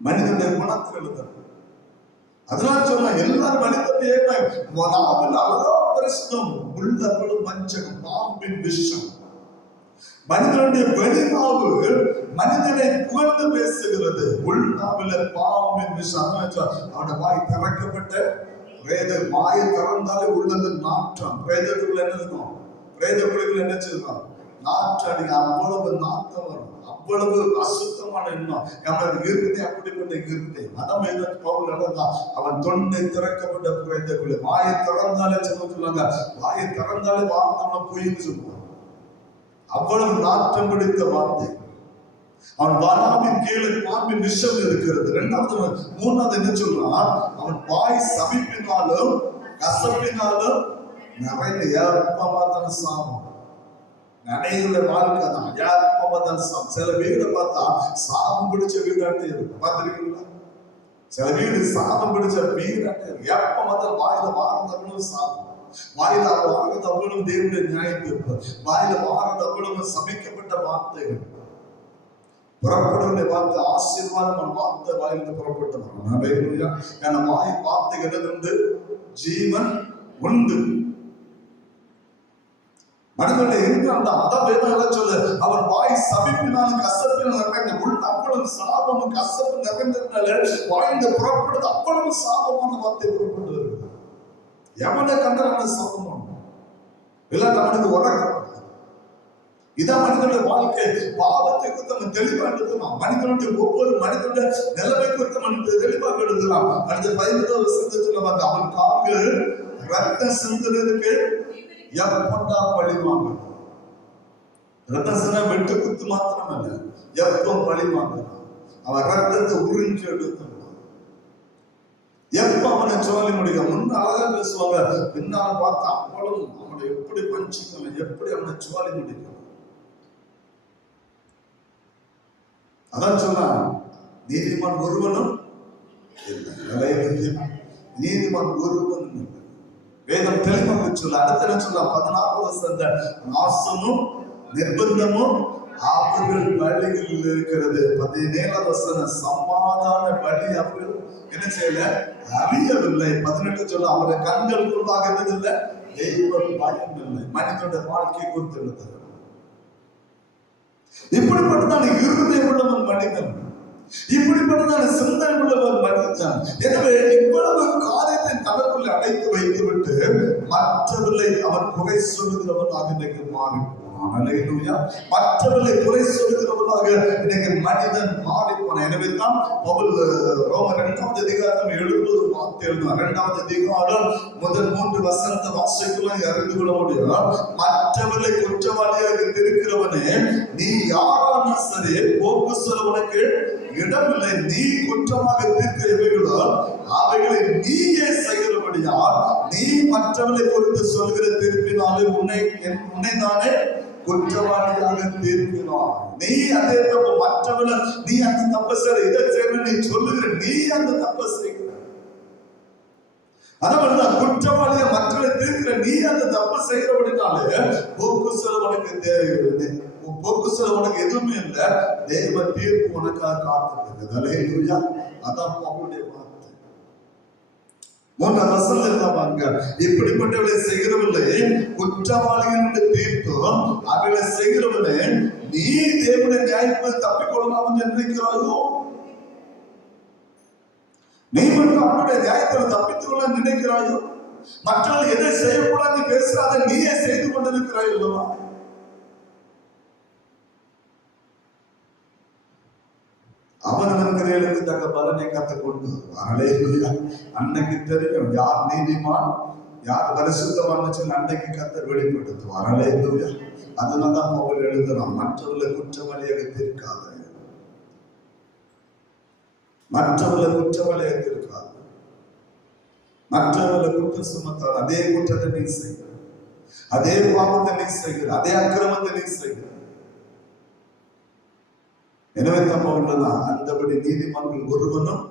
மனிதனுடைய குணத்தில் எழுதுறது. அதனால சொன்ன எல்லாரும் மனிதனுடைய அழகா பரிசுத்தம், உள்ள மஞ்சகம், பாம்பின் விஷம். மனிதனுடைய வெளிநாவு மனிதனை புகழ்ந்து பேசுகிறது, உள்நாவில பாம்பின் விஷம். அவனுடைய வாய் திறக்கப்பட்ட பிரேத, வாயை திறந்தாலே உள்ளது நாற்றம். பிரேதத்துக்குள்ள என்ன இருக்கும்? பிரேத குழிகள் என்ன செய்யலாம்? நாற்றம் அடிக்க. அவ்வளவு நாற்றம் வரும், அவ்வளவு அசுத்தமான எண்ணம் நம்மளுக்கு இருக்குது. அப்படிப்பட்ட இருக்குது. மதம் பவுல் அவன் தொண்டை திறக்கப்பட்ட பிரேத குழி. வாயை திறந்தாலே சொல்லுவாங்க, வாயை திறந்தாலே வார்த்தை பொய்ன்னு சொல்லுவாங்க. அவ்வளவு நாற்றம் பிடித்த வார்த்தை. அவன் வானாவின் கீழே பாம்பின் விஷம் இருக்கிறது. இரண்டாவது, மூணாவது என்ன சொல்றான்? அவன் வாய் சபிப்பினாலும் கசப்பினாலும் நிறைய ஏற்பமாதான் சாபம். நிறைய வாழ்க்கை தான் ஏற்பமாதான் சாபம். சில வீடு பார்த்தா சாபம் பிடிச்ச வீடாட்டே இருக்கும், பார்த்திருக்கீங்களா? சில வீடு சாபம் பிடிச்ச வீடாட்டே இருக்கும். ஏற்பமாதான் வாயில வாழ்ந்தவங்களும் சாபம், வாயில வாழ்றது அவ்வளவு தேவனுடைய நியாயத்திற்கு, வாயில வாழ்றது அவ்வளவு சபிக்கப்பட்ட வார்த்தைகள். புறப்படுகிற வார்த்தை ஆசீர்வாதமான வார்த்தை வாயிலிருந்து புறப்பட்டு. ஏன்னா வாய் வார்த்தைகள் உண்டு, ஜீவன் உண்டு. மனிதனுடைய எங்க அதான் வேதம் சொல்லு, அவன் வாய் சபிப்பினாலும் கசப்பினால் நிறைந்த உள்ள அவ்வளவு சாபமும் கசப்பு நிறைந்ததுனால வாய்ந்து புறப்படுது அவ்வளவு சாபமான வார்த்தை புறப்பட்டு வருகிறது. எவனை கண்டான சாபம் எல்லாம் அவனுக்கு உறக்கம். இதான் மனிதனுடைய வாழ்க்கை. பாவத்தை குறித்து நம்ம தெளிவாக எழுதலாம். மனிதனுடைய ஒவ்வொரு மனிதனுடைய நிலைமை குறித்து நம்ம தெளிவாக எழுதலாம். அடுத்த 15வது வசனத்தில் சொல்லுவாங்க, அவன் கால்கள் ரத்த சிந்துறதுக்கு எப்பண்டா பழிவாங்க. ரத்த சின்ன வெட்டு குத்து மாத்திரம் அல்ல, எப்போ பழிவாங்க. அவன் ரத்தத்தை உறிஞ்சு எடுத்து எப்ப அவனை சோழி முடிக்க. முன்ன அழகா பேசுவாங்க, பின்னால பார்த்து அவ்வளவு அவனை எப்படி பஞ்சிக்கணும், எப்படி அவனை சோழி முடிக்கணும். அதான் சொன்னா, நீதிமான் ஒருவனும் இல்லை, நீதிமான் ஒருவனும் இல்லை. வேதம் தெளிவாக சொல்ல. அடுத்த என்ன சொல்ல? 16வது வசனம், நாசமும் நிர்பந்தமும் அவர்கள் வழிகளில் இருக்கிறது. 17வது வசனம், சமாதான வழி அவர்கள் என்ன செய்யல, அறியவில்லை. 18 சொல்ல, அவருடைய கண்கள் குறிப்பாக இருந்ததில்லை, தெய்வ பயம் இல்லை. மனிதனுடைய வாழ்க்கை குறித்து எழுதுகிறது. இப்படிப்பட்டதான இருதயம் உள்ளவன் மனிதன், இப்படிப்பட்டதான சிந்தனை உள்ளவன் மனிதன். எனவே இவ்வளவு காரியத்தை தனக்குள்ளே அடைத்து வைத்து விட்டு மற்றவர்களை அவன் குறை சொல்லுகிறவனாக இன்றைக்கு மாறி மற்றவர்களை குறை சொல்லுகிறவனாக இன்னைக்கு மனிதன் மாறி போன. எனவே தான் பவுல் ரோமர் 2வது அதிகாரம் 70 வார்த்தை எழுதினார். 2வது அதிகாரம் முதல் 3 வசனத்தை வாசிக்கலாம், அறிந்து கொள்ள முடியும். மற்றவர்களை குற்றவாளியாக இருக்கிறவனே, நீ யாரான சரி போக்கு சொல்ல உனக்கு இடமில்லை. நீ குற்றமாக தீர்க்கிறவர்களோ அவைகளை நீயே செய்கிறபடியால் நீ மற்றவர்களை குறித்து சொல்கிற தீர்ப்பினாலே உன்னை தானே குற்றவாளியாக தீர்க்கிறார். நீ அதே தப்பு மற்றவர்களை, நீ அந்த தப்பை சரி இதை செய்ய நீ சொல்லுகிற, நீ அந்த தப்பை செய்கிற. அதனாலதான் குற்றவாளியை மற்றவர்களை தீர்க்கிற நீ அந்த தப்பை செய்கிறபடினாலே போக்கு சொல்ல உனக்கு எதுவுமே இல்லை. தேவ தீர்ப்பு உனக்காக காத்திருக்கிறது. அல்லேலூயா. அதான் அவருடைய வார்த்தை. 3வது வசனத்தில் இப்படிப்பட்டவர்களை செய்கிறவில்லை, குற்றவாளிகள் தீர்த்தும் அவர்களை செய்கிறவனே, நீ தேவனுடைய நியாயத்தை தப்பிக்கொள்ளலாம் என்று நினைக்கிறாயோ? நீ மட்டும் அவனுடைய நியாயத்தில் தப்பித்துக் கொள்ள நினைக்கிறாயோ? மற்றவர்கள் எதை செய்யக்கூடாது பேசுறாத நீயே செய்து கொண்டிருக்கிறாய் அல்லவா? அவனவன் கிரியைகளுக்கு தக்க பலனை கற்றுக்கொண்டு அல்லேலூயா. அன்னைக்கு தெரியும் யார் நீதிமான் யார் பரிசுத்தவான்னு சொல்லி அன்னைக்கு கர்த்தர் வெளிப்படுத்துவார். அல்லேலூயா. அதனாலதான் பவுல் எழுதுறான், மற்றவர்களை குற்றவாளியாக தீர்க்காத, மற்றவர்களை குற்றவாளியாக தீர்க்காத, மற்றவர்களை குற்றம் சுமத்தாத. அதே குற்றத்தை நீ செய்கிற, அதே பாவத்தை நீ செய்கிற, அதே அக்கிரமத்தை நீ செய்கிற. எனவே தான் பவுல் அந்தபடி நீதிமான்கள் ஒருவனும்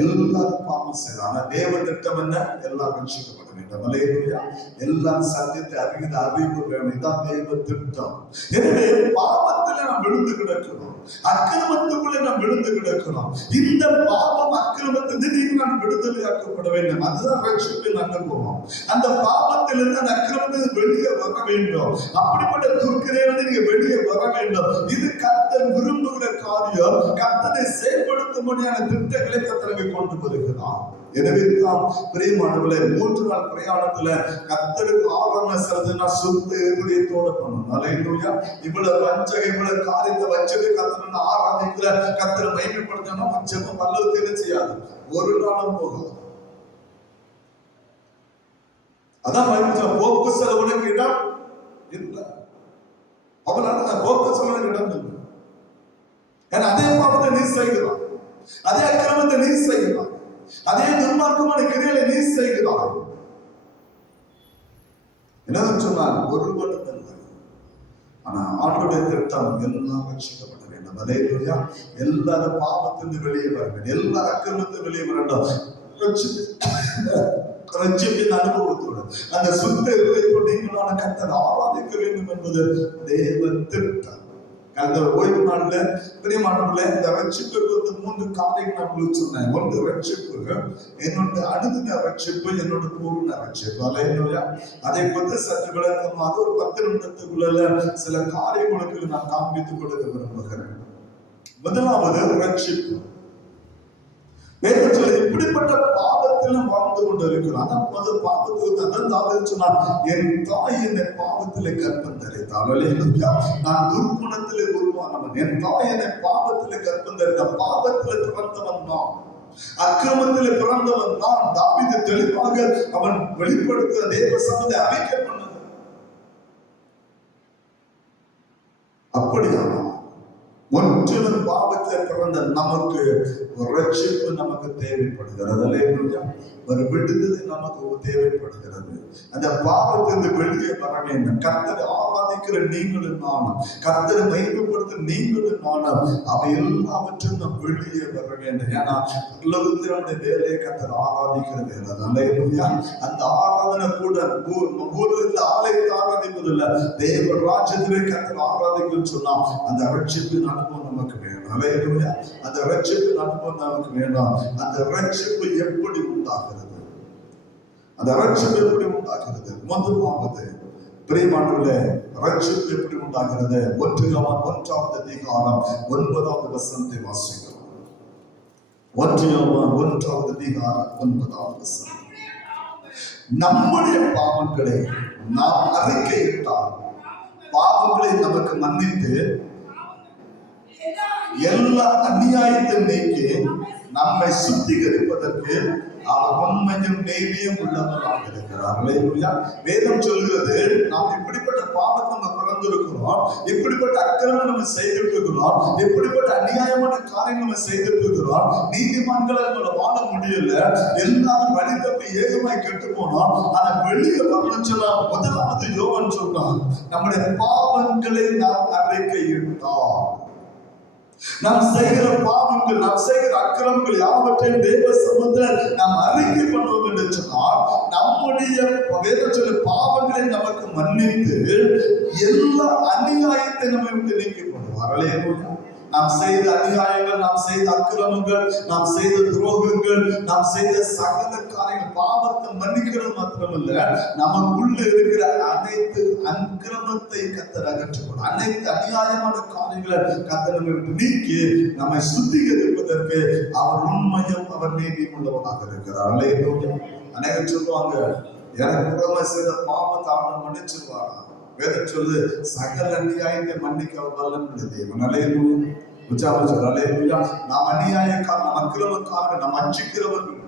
எல்லாரும் பாவம் செய்யலாம். ஆனா தேவ திட்டம் என்ன? எல்லாரும் ரட்சிக்கப்பட வேண்டும். அல்லேலூயா. எல்லாம் சத்தியத்தை அறிகிற அறிவு வேணும். இதான் தேவ திட்டம். எனவே பாவத்துல நாம் விழுந்து கிடக்கிறோம், அக்கிரமத்துக்குள்ளே நாம் விழுந்து கிடக்கிறோம். இந்த பாவம் அக்கிரமத்திலிருந்து நாம் விடுதலையாக்கப்பட வேண்டும். அதுதான் ரட்சிப்பின் அனுபவம். அந்த பாவத்திலிருந்து அந்த அக்கிரமத்திலிருந்து வெளியே வர வேண்டும். அப்படிப்பட்ட துர்க்கிரையிலிருந்து நீங்க வெளியே வர வேண்டும். இது கர்த்தர் விரும்புகிற காரியம். கர்த்தரை செயல்படுத்தும்படியான திட்டங்களை கர்த்தர் கொண்டு வருகிறார். எனவே தான் பிரியமானவர்களே, 3 நாள் பிரயாணத்துல கர்த்தருக்கு ஆராதனை செலுத்தினா சுத்த இதயத்தோட பண்ணணும். அல்லேலூயா. இவ்வளவு வஞ்சகம், இவ்வளவு காரியத்தை வச்சது கர்த்தரை ஆராதிக்கிற, கர்த்தரை மகிமைப்படுத்தணும். ஜெபம் பல்லவத்தை செய்யாது, ஒரு நாளும் போகாது. அதான் போக்கு செலவுக்கு இடம் இல்லை. அவனால போக்கு செலவுக்கு இடம் இல்லை. ஏன்னா அதே பாவத்தை நீ செய்கிறான், அதே அக்கிரமத்தை நீ செய்கிறான், அதே துன்மார்க்கமான கிரியைகளை நீ செய்கிறாய். என்ன சொன்னால் ஒருவனும் இல்லை. ஆனா ஆண்டவருடைய திட்டம் எல்லாம் ரட்சிக்கப்பட வேண்டும். அல்லேலூயா. எல்லாரும் பாவத்திலிருந்து வெளியே வர வேண்டும், எல்லாரும் அக்கிரமத்திலிருந்து வெளியே வர வேண்டும். ரட்சிப்பின் அனுபவத்தோடு அந்த சுத்த இதயத்தோடு நீங்களான கர்த்தரை ஆராதிக்க வேண்டும் என்பது தேவ திட்டம். அந்த ஓய்வு நாள்ல பிரியமானவர்களே, இந்த ரட்சிப்புக்கு 3 காரியங்கள் நான் உங்களுக்கு சொன்னேன். ஒன்று ரட்சிப்பு, என்னோட அனுதின ரட்சிப்பு, என்னோட பூர்ண ரட்சிப்பு. அல்லேலூயா. அதை பற்றி சற்று விளக்கமாக ஒரு 10 நிமிடத்துக்குள்ள சில காரியங்களுக்கு நான் காண்பித்துக் கொடுக்க விரும்புகிறேன். முதலாவது ரட்சிப்பு. வேதத்தில் இப்படிப்பட்ட பாவத்தில் வாழ்ந்து கொண்டு இருக்கிறான். பாவத்துக்கு சொன்னான், என் தாய் என்னை பாவத்திலே கற்பம் தரித்தாள். அல்லேலூயா. நான் துர்க்குணத்திலே உருவானவன், என் தாய் என்னை பாவத்திலே கற்பம் தரித்தாள். பாவத்திலே பிறந்தவன் நான், அக்கிரமத்திலே பிறந்தவன் நான். தாவீது தெளிவாக அவன் வெளிப்படுத்துகிற தேவ சமூகத்தை அறிக்கை பண்ணது. அப்படியான முற்றிலும் பாவத்தில் பிறந்த நமக்கு ஒரு ரட்சிப்பு நமக்கு தேவைப்படுகிறது. அல்லேலூயா. ஒரு விடுதலை நமக்கு தேவைப்படுகிறது. அந்த பாவத்திலிருந்து வெளியே வர வேண்டும். கர்த்தரை ஆராதிக்கிற நீங்களும் நானும், கர்த்தரை மகிமைப்படுத்த நீங்களும் நானும், அவை எல்லாவற்றும் நாம் வெளியே வர வேண்டும். ஏன்னா உலகத்தினுடைய வேலையை கர்த்தர் ஆராதிக்கிற வேலை. அல்லேலூயா. அந்த ஆராதனை கூட ஊரில் ஆலயத்தை ஆராதிப்பதில்லை, தேவ ராஜ்யத்திலே கர்த்தர் ஆராதிக்கணும்னு சொன்னா அந்த ரட்சிப்பின் அனுபவம் நமக்கு வேணும். அல்லேலூயா. அந்த ரட்சிப்பின் அனுபவம் நமக்கு வேணும். அந்த ரட்சிப்பு எப்படி உண்டாகிறது? அந்த ரட்சிப்பு எப்படி உண்டாகிறது? முதலாவது பிரியமானவர்களே, ரட்சிப்பு எப்படி உண்டாகிறது? 1 யோவான் 1ஆம் அதிகாரம் 9வது வசனத்தை வாசிக்கிறோம். 1 யோவான் 1ஆம் அதிகாரம் 9வது வசனம். நம்முடைய பாவங்களை நாம் அறிக்கையிட்டால் பாவங்களை நமக்கு மன்னித்து எல்லா அநியாயத்தை நீக்கி நம்மை சுத்திகரிப்பதற்கு அவர் உண்மையும் நீதியும் உள்ளவராக இருக்கிறார். அல்லேலூயா. வேதம் சொல்கிறது, நாம் இப்படிப்பட்ட பாவத்தை நம்ம பிறந்திருக்கிறோம், இப்படிப்பட்ட அக்கிரமம் நம்ம செய்துட்டு இருக்கிறோம், இப்படிப்பட்ட அநியாயமான காரியம் நம்ம செய்துட்டு இருக்கிறோம். நீதிமான்களை நம்மள வாழ முடியல, எல்லாரும் வழி தப்பி ஏகமாய் கெட்டு போனோம். ஆனா வெளியே வரணும்னு சொன்னா முதலாவது யோவான் சொல்றான், நம்முடைய பாவங்களை நாம் அறிக்கையிட்டோம். நாம் செய்கிற பாவங்கள், நாம் செய்கிற அக்கிரமங்கள் யாவற்றையும் தேவ சமூகத்தில் நாம் அறிக்கை பண்ணுவோம் என்று சொன்னால் நம்முடைய வேதத்துல பாவங்களை நமக்கு மன்னித்து எல்லா அநியாயத்தை நம்ம விட்டு நீக்கி பண்ணுவார். அல்லேலூயா. நாம் செய்த அநியாயங்கள், நாம் செய்த அக்கிரமங்கள், நாம் செய்த துரோகங்கள், நாம் செய்த சகல காரியங்கள், பாவத்தை மன்னிக்கிறது மாத்திரமல்ல, நமக்குள்ள இருக்கிற அனைத்து அக்கிரமத்தை கர்த்தர் அகற்றுவார். அனைத்து அநியாயமான காரியங்களை கர்த்தர் விட்டு நீக்கி நம்மை சுத்திகரிப்பதற்கு அவர் உண்மையும் அவர் நீதியும் உள்ளவனாக இருக்கிறார். அல்லேலூயா. அநேகர் சொல்லுவாங்க, எனக்கு புறமா செய்த பாவத்தை அவனை மன்னிச்சிருவாரா? வேதம் சொல்லு, சகல அநியாயத்தை மன்னிக்க அவர் வல்லமையுள்ள தேவன். அல்லேலூயா. அல்லேலூயா. நாம் அநியாயக்காரர், நாம் அக்கிரமக்காரர்கள், நாம் அஞ்சிக்கிறவர்கள்,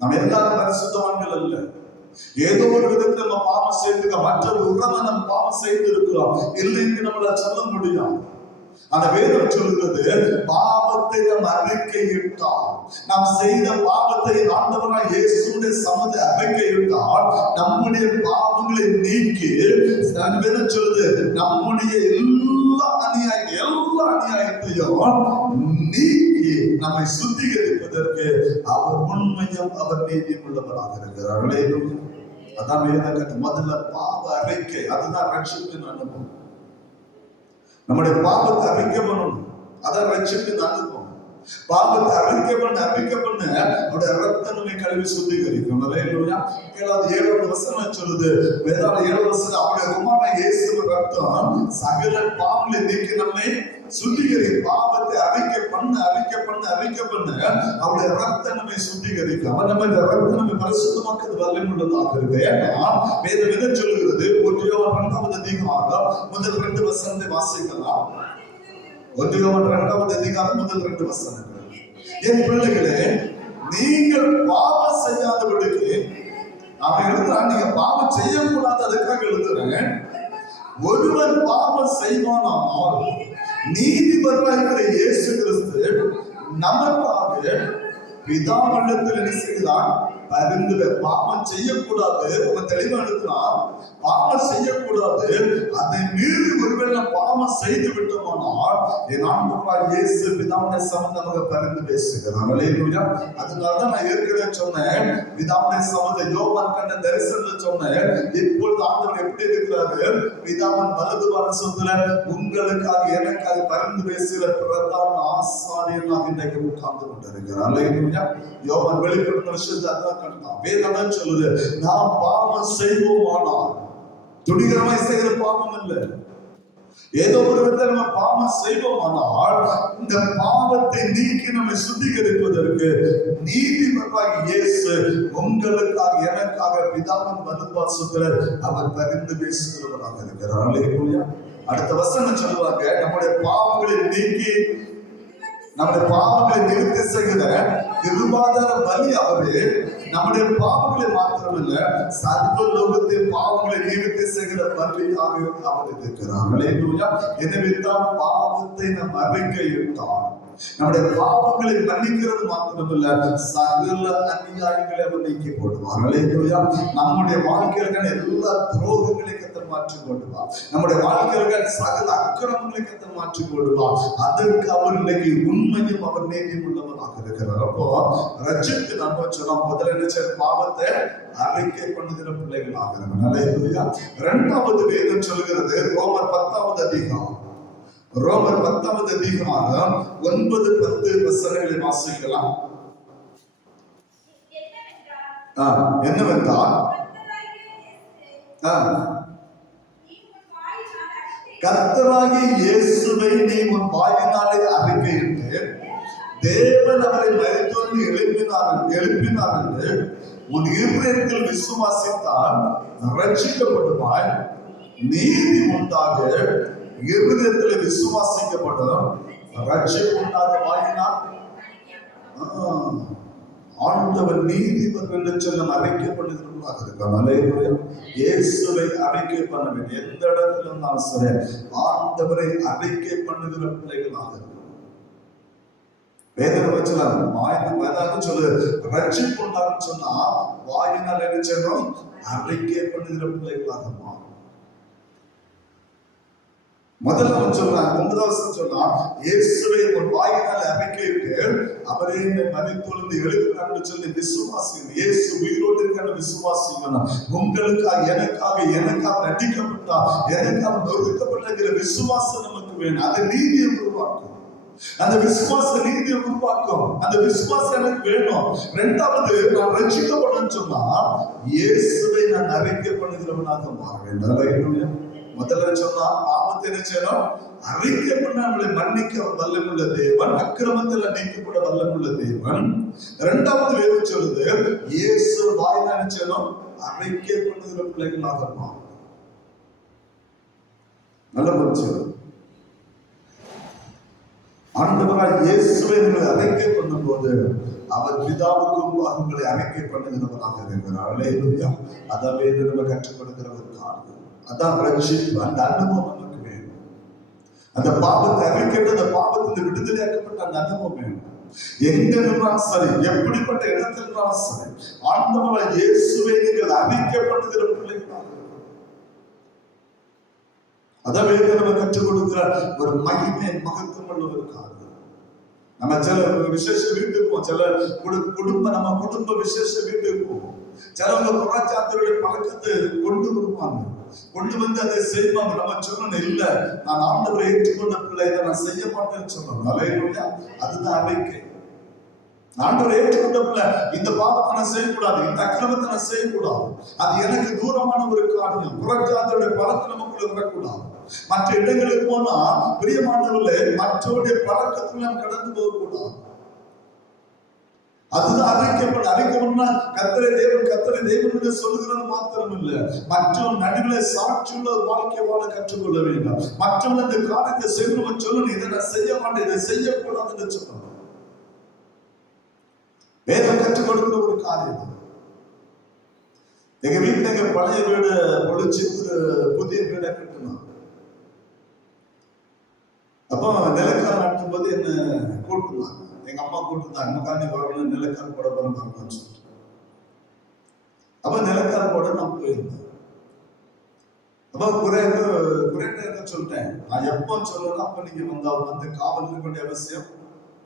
நாம் எல்லாரும் பரிசுத்தவான்கள் அல்ல. ஏதோ ஒரு விதத்தில் நம்ம பாவம் செய்திருக்கோம், மற்றொரு உறவை நம்ம பாவம் செய்திருக்கிறோம் இல்லைன்னு நம்மளால சொல்ல முடியும். ஆனா வேதம் சொல்கிறது, பாவத்தை நாம் அறிக்கையிட்டால், நாம் செய்த பாவத்தை ஆண்டவராய் இயேசுவின் சமூகத்தில் அறிக்கையிட்டால் நம்முடைய பாவங்களை நீக்கி, வேதம் சொல்லுது, நம்முடைய எல்லா அநியாயத்தையும் நீக்கி நம்மை சுத்திகரிப்பதற்கு அவர் உண்மையும் அவர் நீதியும் உள்ளவராக இருக்கிறார். அதான் வேதம் முதல்ல பாவ அறிக்கை, அதுதான் ரட்சிப்பின் அனுபவம். நம்முடைய பாவத்தை அறிக்கை பண்ணணும், அதான் ரட்சிப்பின் அனுபவம். பாவத்தை அறிக்கை பண்ண அவருடைய ரத்தம் நம்மை கழுவி சுத்திகரிக்கும். 7வது வசனம் சொல்லுது, வேதாள 7வது வசனம், அவருடைய குமாரன் இயேசுவின் ரத்தம் சகல பாவங்களை நீக்கி நம்மை சுத்திகரி. பாவத்தை அறிக்கை பண்ண அவருடைய ரத்தம் நம்மை சுத்திகரிக்கும். அவன் நம்ம இந்த ரத்தம் நம்மை பரிசுத்தமாக்குறது வல்லமையுள்ளதாக இருக்கு. ஏன்னா வேதம் என்ன சொல்லுகிறது, 1 யோவான் 2வது அதிகாரம் முதல் 2 வசனத்தை வாசிக்கலாம். 1 யோவான் 2வது அதிகாரம் முதல் 2 வசனங்கள். என் பிள்ளைகளே, நீங்கள் பாவம் செய்யாதபடிக்கு, அவன் எழுதுறான், நீங்க பாவம் செய்யக்கூடாது, அதுக்காக எழுதுறேன். ஒருவன் பாவம் செய்வானால் நீதிபதியாகிற இயேசு கிறிஸ்து நமக்காக பிதாவிடத்தில் என்ன செய்கிறான், பரிந்து. பாவம் செய்யக்கூடாது, அவன் தெளிவா எழுதுறான், பாவம் செய்யக்கூடாது. அதை மீறி ஒருவேளை பாவம் செய்து விட்டோமானால் என் ஆண்டவராகிய இயேசு பிதாவுடைய சம்பந்தமாக பரிந்து பேசுகிறான். அல்லேலூயா. அதனாலதான் நான் ஏற்கனவே சொன்னேன், பிதாவுடைய சம்பந்தம் யோவான் கண்ட தரிசனத்தை சொன்னேன். இப்பொழுது ஆண்டவர் எப்படி இருக்கிறாரு, பிதாவின் வலது பாரசத்துல உங்களுக்காக எனக்காக பரிந்து பேசுகிற பிரதான ஆசாரியனாக இன்றைக்கு உட்கார்ந்து கொண்டிருக்கிறார். அல்லேலூயா. யோவான் வெளிப்படுத்தின விஷயத்தை அதான் கண்டான். வேதம் சொல்லுது, நாம் பாவம் செய்வோமானால், துணிகரமாய் செய்கிற பாவம் இல்ல, ஏதோ ஒரு விதத்தில் நம்ம பாவம் செய்வோமானால் இந்த பாவத்தை நீக்கி நம்மை சுத்திகரிப்பதற்கு நீதிபதியாகிய இயேசு உங்களுக்காக எனக்காக பிதாவின் வலதுபார்சத்தில் அவர் பரிந்து பேசுகிறவராக இருக்கிறார். அல்லேலூயா. அடுத்த வசனம் சொல்லுவாங்க, நம்முடைய பாவங்களை நீக்கி நம்முடைய பாவங்களை நிவர்த்தி செய்கிற கிருபாதார பலி அவரே. நம்முடைய பாவங்களை மாத்திரமல்ல, சர்வ லோகத்தின் பாவங்களை நிவர்த்தி செய்கிற பலியாக அவர் இருக்கிறார். எனவே தான் பாவத்தை நாம் அறிக்கையிட்டார், நம்முடைய பாவங்களை மன்னிக்கிறது மாத்திரமல்ல, சகல அநியாயங்களை அவர் நீக்கி போடுவார். நம்முடைய வாழ்க்கையில எல்லா துரோகங்களை கத்தர் மாற்றி போடுவார். நம்முடைய வாழ்க்கையில சகல அக்கிரமங்களை கத்தர் மாற்றி போடுவார். அதற்கு அவர் இன்னைக்கு உண்மையும் அவர் நீதியும் உள்ளவராக இருக்கிறார். அப்போ ரட்சித்து நம்ம சொன்னோம், முதல்ல என்ன, பாவத்தை அறிக்கை பண்ணுகிற பிள்ளைகளாக இருக்கிறார். 2வது வேதம் சொல்கிறது, ரோமர் 10வது அதிகாரம், ரோமர் 10வது அதிகாரம் 9-10 வசனங்களை வாசிக்கலாம். என்னவென்றால், கர்த்தராகிய இயேசுவை நீ உன் வாயினாலே அறிக்கையிட்டு தேவன் அவரை மரித்தோரிலிருந்து எழுப்பினார் என்று உன் இருதயத்தில் விசுவாசித்தால் ரட்சிக்கப்படுவாய். நீதி உண்டாக இருதயத்தில் விசுவாசிக்கப்படும், ரட்சிப்பு உண்டாக வாயினால். ஆண்டவர் நீதிபதி என்று சொல்ல அறிக்கை பண்ணுகிறவர்களாக இருக்காங்க. இயேசுவை அறிக்கை பண்ண வேண்டும். எந்த இடத்துல இருந்தாலும் சரி, ஆண்டவரை அறிக்கை பண்ணுகிற பிள்ளைகளாக வேதனை வச்சலாம். வாயினால் சொல்லு, ரட்சிப்பு உண்டான்னு சொன்னா வாயினால் என்ன செய்யணும், அறிக்கை பண்ணுகிற பிள்ளைகளாக மாறும். முதல்ல அவன் சொல்றான், 9வது சொன்னா, இயேசுவை ஒரு வாயினால் அறிக்கையிட்டு அவரே என்னை மரித்தொழிந்து எழுப்பினார் சொல்லி விசுவாசிக்கணும். இயேசு உயிரோடு இருக்க விசுவாசிக்கணும். உங்களுக்காக எனக்காக நடிக்கப்பட்டா, எனக்காக நொறுக்கப்பட்ட விசுவாசம் நமக்கு வேணும். அது நீதியை உருவாக்கும். அந்த விசுவாச நீதியை உருவாக்கும். அந்த விசுவாசம் எனக்கு வேணும். 2வது, நான் ரட்சிக்கப்படணும்னு சொன்னா இயேசுவை நான் அறிக்கை பண்ணுகிறவனாக மாற வேண்டும். முதல்ல சொன்னா பாவத்தை என்ன செய்யணும், அறிக்கை பண்ண நம்மளை மன்னிக்க வல்லமுள்ள தேவன், அக்கிரமத்தில் நீக்கப்பட வல்லமுள்ள தேவன். 2வது வேதம் சொல்லுது, இயேசு வாயினால் என்ன செய்யணும், அறிக்கை பண்ணுகிற பிள்ளைகளாக மாறும். நல்ல பரிச்சயம். ஆண்டவராய் இயேசுவை நீங்கள் அறிக்கை பண்ணும்போது அவர் பிதாவுக்கும் உங்களை அறிக்கை பண்ணுகிறவராக இருக்கிறார். அல்லேலூயா. அதாவே நம்ம கற்றுக் கொடுக்கிற ஒரு காரியம். அதான் ரட்சிப்பு. அந்த அனுபவம் நமக்கு வேணும். அந்த பாவத்தை அறிக்கைட்டு அந்த பாவத்தில் விடுதலையாக்கப்பட்ட அந்த அனுபவம் வேணும். எங்க இருந்தாலும் சரி, எப்படிப்பட்ட இடத்தில் இருந்தாலும் சரி, ஆண்டவராகிய இயேசுவை நீங்கள் அறிக்கைப்படுகிற பிள்ளைகளாக அதாவே நம்ம கற்றுக் கொடுக்கிற ஒரு மகிமை மகத்துவம் உள்ள ஒரு காரியம். நம்ம சில விசேஷ வீட்டுக்கு போவோம், சில நம்ம குடும்ப விசேஷ வீட்டுக்கு போவோம். சிலவங்க புறச்சாத்தருடைய பழக்கத்தை கொண்டு வருவாங்க, கொண்டு வந்து அதை செய்வாங்க. நம்ம சொல்லணும், இல்ல நான் ஆண்டவரை ஏற்றுக்கொண்ட பிள்ளை, இதை நான் செய்ய மாட்டேன்னு சொல்லணும். அல்லேலூயா. அதுதான் அறிக்கை. ஆண்டவரை ஏற்றுக்கொண்ட பிள்ளை, இந்த பாவத்தை நான் செய்யக்கூடாது, இந்த அக்கிரமத்தை நான் செய்யக்கூடாது, அது எனக்கு தூரமான ஒரு காரியம். புறச்சாத்தருடைய பழக்கம் நமக்குள்ள வரக்கூடாது. மற்ற இடங்களுக்கு போனா பிரியமானவர்களே, மற்றவருடைய பழக்கத்தில் நாம் கடந்து போகக்கூடாது. அதுதான் அறிக்கைப்படா கர்த்தரை தேவன் என்று சொல்லுகிறது மாத்திரம் இல்ல, மற்றவன் நடுவில் சாட்சியுள்ள ஒரு வாழ்க்கை வாழ கற்றுக்கொள்ள வேண்டும். மற்றவன் இந்த காரியத்தை செய்யணும் சொல்லணும், இதை நான் செய்ய மாட்டேன், இதை செய்யக்கூடாது என்று சொல்லணும். வேதம் கற்றுக் கொடுக்கிற ஒரு காரியம். எங்க வீட்டுல எங்க பழைய வீடு பொழிச்சு புதிய வீடை கட்டணும். அப்போ நிலக்கால் நட்டும் போது என்ன கூப்பிட்டுருந்தாங்க, எங்க அம்மா கூப்பிட்டுருந்தாங்க, முக்காணி வரணும், நிலக்கால் போட போறோம்னு சொல்லிட்டு. அப்ப நிலக்கால் போட நான் போயிருந்தேன். அப்ப குறைக்க சொல்லிட்டேன், நான் எப்போ சொல்லணும் அப்ப நீங்க வந்து காவல் இருக்க வேண்டிய அவசியம்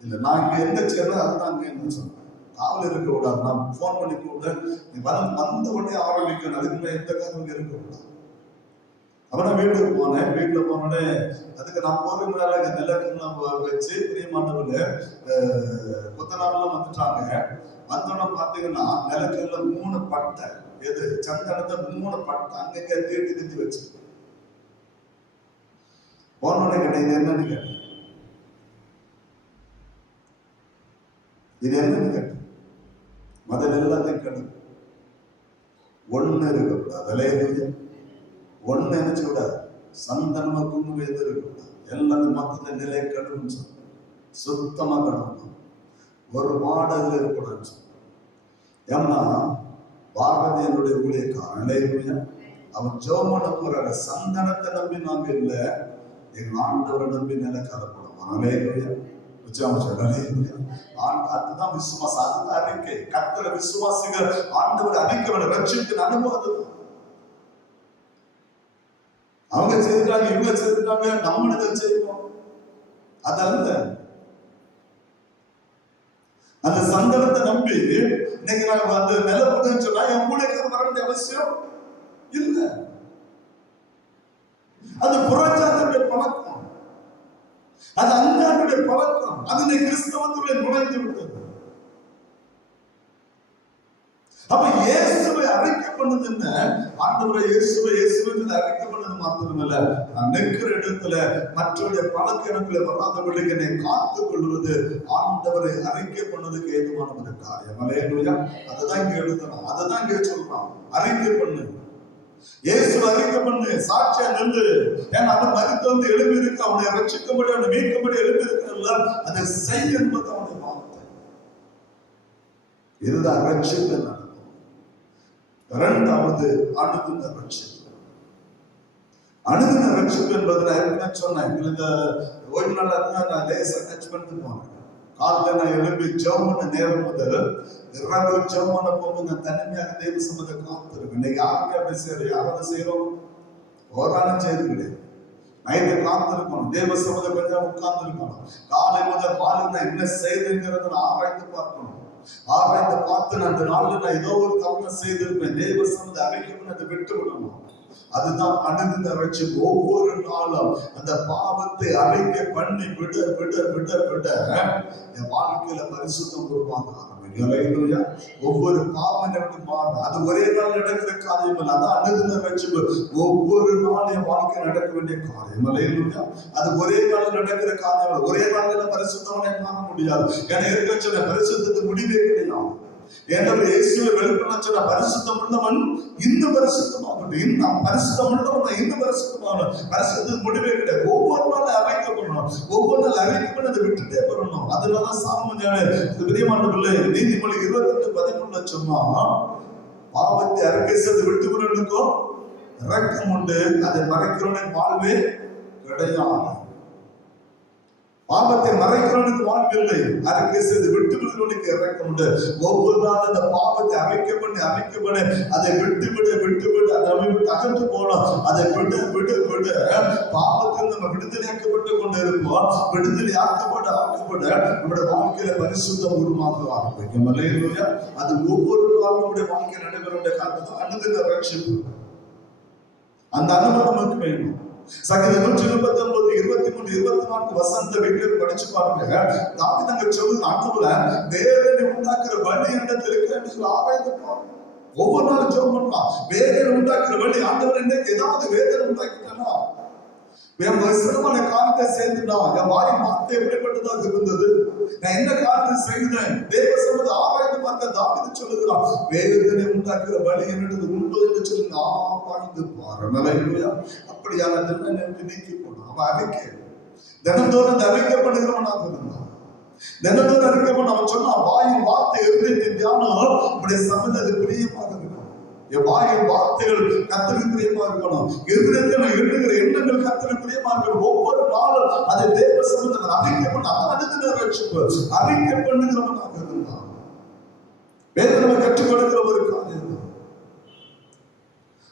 இல்லை. நான் இங்க என்ன செய்யறேன் அதுதான் அங்க என்ன சொன்னேன். காவல் இருக்க கூடாது, நான் போன் பண்ணி கூப்பிட்டு வந்த உடனே ஆரம்பிக்கணும், அதுக்கு எந்த காரணம் இருக்கக்கூடாது. அப்ப நான் வீட்டுக்கு போனேன். வீட்டுல போனோடனே அதுக்கு நான் போறதுனால நிலக்கெல்லாம் வச்சு பிரியமானவங்க கொத்தனாரெல்லாம் வந்துட்டாங்க. வந்தோடனே பாத்தீங்கன்னா நிலக்கல்ல 3 பட்டை, எது சந்தனத்தை 3 பட்டை அங்கங்க தீட்டி வச்சு போனோடனே கேட்டேன், இது என்னன்னு கேட்டேன். இது என்னன்னு கேட்டேன். முதல்ல எல்லாத்தையும் கேட்டு ஒண்ணு இருக்கக்கூடாது. அல்லேலூயா. ஒண்ணு நினைச்சு விடாது, சந்தனமா குங்குமம் எது இருக்கக்கூடாது, எல்லாத்தையும் மொத்தத்தை நிலை கழுவுன்னு சொன்ன, சுத்தமா கழுவணும், ஒரு மாடல் இருக்கக்கூடாதுன்னு சொன்ன. ஏன்னா பாரதி என்னுடைய ஊழியக்காரன். அல்லேலூயா. அவன் ஜெபம் போறாரு, சந்தனத்தை நம்பி நாங்க இல்ல, எங்க ஆண்டவரை நம்பி நிலை கலப்படும். அல்லேலூயா. அதுதான் விசுவாசம், அதுதான் அறிக்கை. கர்த்தரை விசுவாசிகள் ஆண்டவரை அறிக்கை ரட்சிப்பின் அனுபவம். அவங்க செய்திருக்காங்க, இவங்க செய்திருக்காங்க, நம்மளதை செய்வோம். அதல்ல. அந்த சந்தனத்தை நம்பி இன்னைக்கு நான் அந்த நிலப்படம் சொன்னா என் மூளைக்கு வர வேண்டிய அவசியம் இல்லை. அது புறச்சாதனுடைய பழக்கம், அது அஞ்ஞானுடைய பழக்கம், அது கிறிஸ்தவத்துடைய நுழைந்து விட்டது. அப்ப இயேசுவை அறிக்கை பண்ணது என்ன? ஆண்டவரை இயேசுவை அறிக்கை பண்ணது மாத்திரமல்ல, நான் நிற்கிற இடத்துல மற்றவருடைய பழக்கங்களை வராதபடி என்னை காத்துக் கொள்வது ஆண்டவரை அறிக்கை பண்ணதுக்கு ஏதுவான ஒரு காரியம். அல்லேலூயா. அதுதான் இங்க எழுதணும், அதுதான் இங்க சொல்றான், அறிக்கை பண்ணு, இயேசு அறிக்கை பண்ணு, சாட்சியா நின்று. ஏன்னா அவன் மரித்து வந்து எழுப்பி இருக்கு, அவனை ரட்சிக்கும்படி அவனை மீட்கும்படி எழுப்பி இருக்கிறல்ல, அதை செய் என்பது அவனுடைய வார்த்தை. இதுதான் ரட்சிப்பு. இரண்டாவது அணுகுன ரட்சிப்பு. அணுகுன ரட்சிப்பு என்பதுல என்ன சொன்னேன், எங்களுக்கு ஓய்வு நாளா நான் லேசா டச் பண்ணிட்டு போனேன். காலைல நான் எழுப்பி ஜெபம் பண்ண நேரம் முதல் இரவு ஜெபம் பண்ண போகும்போது நான் தனிமையாக தேவ சமூகத்தை காத்திருக்கேன். இன்னைக்கு யாருமே அப்படி செய்யறோம், யாராவது செய்யறோம், ஓரானும் செய்து கிடையாது. நைட்டு காத்திருக்கணும், தேவ சமூகம் கொஞ்சம் உட்கார்ந்து இருக்கணும். காலை முதல் மாலை நான் என்ன செய்துங்கிறத நான் ஆராய்ந்து பார்க்கணும். ஆராய்ந்து பார்த்து நான் அந்த நாள்ல நான் ஏதோ ஒரு தவறு செய்திருப்பேன், தேவ சமூகத்தை அறிக்கை அதை விட்டு விடணும். அதுதான் அணுகுன ரட்சிப்பு. ஒவ்வொரு நாளும் அந்த பாவத்தை அறிக்கை பண்ணி விட விட விட விட என் வாழ்க்கையில பரிசுத்தம் உருவாக ஆரம்பிக்கும். ஒவ்வொரு பாவம் எனக்கு மாறும். அது ஒரே நாள் நடக்கிற காரியம் இல்லை, அதான் அணுகுன ரட்சிப்பு. ஒவ்வொரு நாள் என் வாழ்க்கை நடக்க வேண்டிய காரியம். அல்லேலூயா. அது ஒரே நாள் நடக்கிற காரியம், ஒரே நாள்ல பரிசுத்தவனை மாற முடியாது. ஏன்னா இருக்க சொன்ன பரிசுத்தத்துக்கு முடிவே கிடையாது. ஏனென்றால் இயேசுவை வெளிப்பட சொன்ன பரிசுத்தம் உள்ளவன் இன்னும் பரிசுத்தமாகட்டும், இன்னும் பரிசுத்தம் உள்ளவன் இன்னும் பரிசுத்தமாகணும். பரிசுத்தத்துக்கு முடிவே கிடையாது. ஒவ்வொரு நாளும் அறிவிக்கப்படணும், ஒவ்வொரு நாள் அறிவிக்கப்பட அதை விட்டுட்டே வரணும். அதனால சாலமோன் பிரியமானவர்களே, நீதிமொழி 28:13 சொன்னா, பாவத்தை அறிக்கை செய்து விட்டு விடுவனுக்கோ இரக்கம் உண்டு, அதை மறைக்கிறவனுக்கு வாழ்வே கிடையாது. பாவத்தை மறைக்கிறவனுக்கு வாழ்வில்லை, அறிக்கை செய்து விட்டு விடுவனுக்கு இரக்கம் உண்டு. ஒவ்வொரு நாளும் அந்த பாவத்தை அமைக்கப்பட்டு அதை விட்டு விடு அதை நம்ம விட்டு அகன்று போனோம். அதை விடு பாவத்தில் நம்ம விடுதலையாக்கப்பட்டு கொண்டு இருப்போம். விடுதலை ஆக்கப்பட நம்முடைய வாழ்க்கையில பரிசுத்தம் உருவாக ஆரம்பிக்கும். அது ஒவ்வொரு நாளும் நம்முடைய வாழ்க்கையில் நடைபெற காரணம் அனுதின ரட்சிப்பு. அந்த அனுபவம் நமக்கு வேணும். சங்கீதம் 139, 23, 24 வசனத்தை வீட்டில் படிச்சு பாருங்க. தாவீது சொல்லுது, ஆண்டவரே வேதனை உண்டாக்குற வழி என்னிடத்தில் இருக்கு என்று சொல்லி ஆராய்ந்து பாருங்க. ஒவ்வொரு நாளும் ஜெபம் பண்ணலாம். வேதனை உண்டாக்குற வழி, ஆண்டவர் இன்னைக்கு ஏதாவது வேதனை உண்டாக்கிட்டா, என் சிரமமான காரியத்தை சேர்ந்துட்டா, என் வாய் வார்த்தை எப்படிப்பட்டதாக இருந்தது, நான் என்ன காரியத்தை செய்தேன், தேவ சமூகத்தை ஆராய்ந்து பார்க்க தாவீது சொல்லுகிறான், வேதனை உண்டாக்குற வழி என்னிடத்தில் உண்டோ என்று சொல்லி ஆராய்ந்து பாருங்க. அப்படியான நீக்கி போனான். அவன் அறிக்கை தினந்தோறும் அறிக்கப்படுகிறவனாக இருந்தான். தினந்தோறும் அறிக்கப்பட அவன் சொன்னான், வாயின் வார்த்தை இருந்தேன் தியானம் இப்படி சமூகத்தை பிரியமாக இருக்கணும். என் வாயின் வார்த்தைகள் கர்த்தருக்கு பிரியமா இருக்கணும். இருதயத்தில் எழுதுகிற எண்ணங்கள் கர்த்தருக்கு பிரியமா இருக்கணும். ஒவ்வொரு நாளும் அதை தேவ சமூகத்தை அறிக்கப்பட்ட அனுதின ரட்சிப்பு அறிக்கை பண்ணுகிறவனாக இருந்தான். வேதனை கற்றுக் கொடுக்கிற ஒரு காரியம்.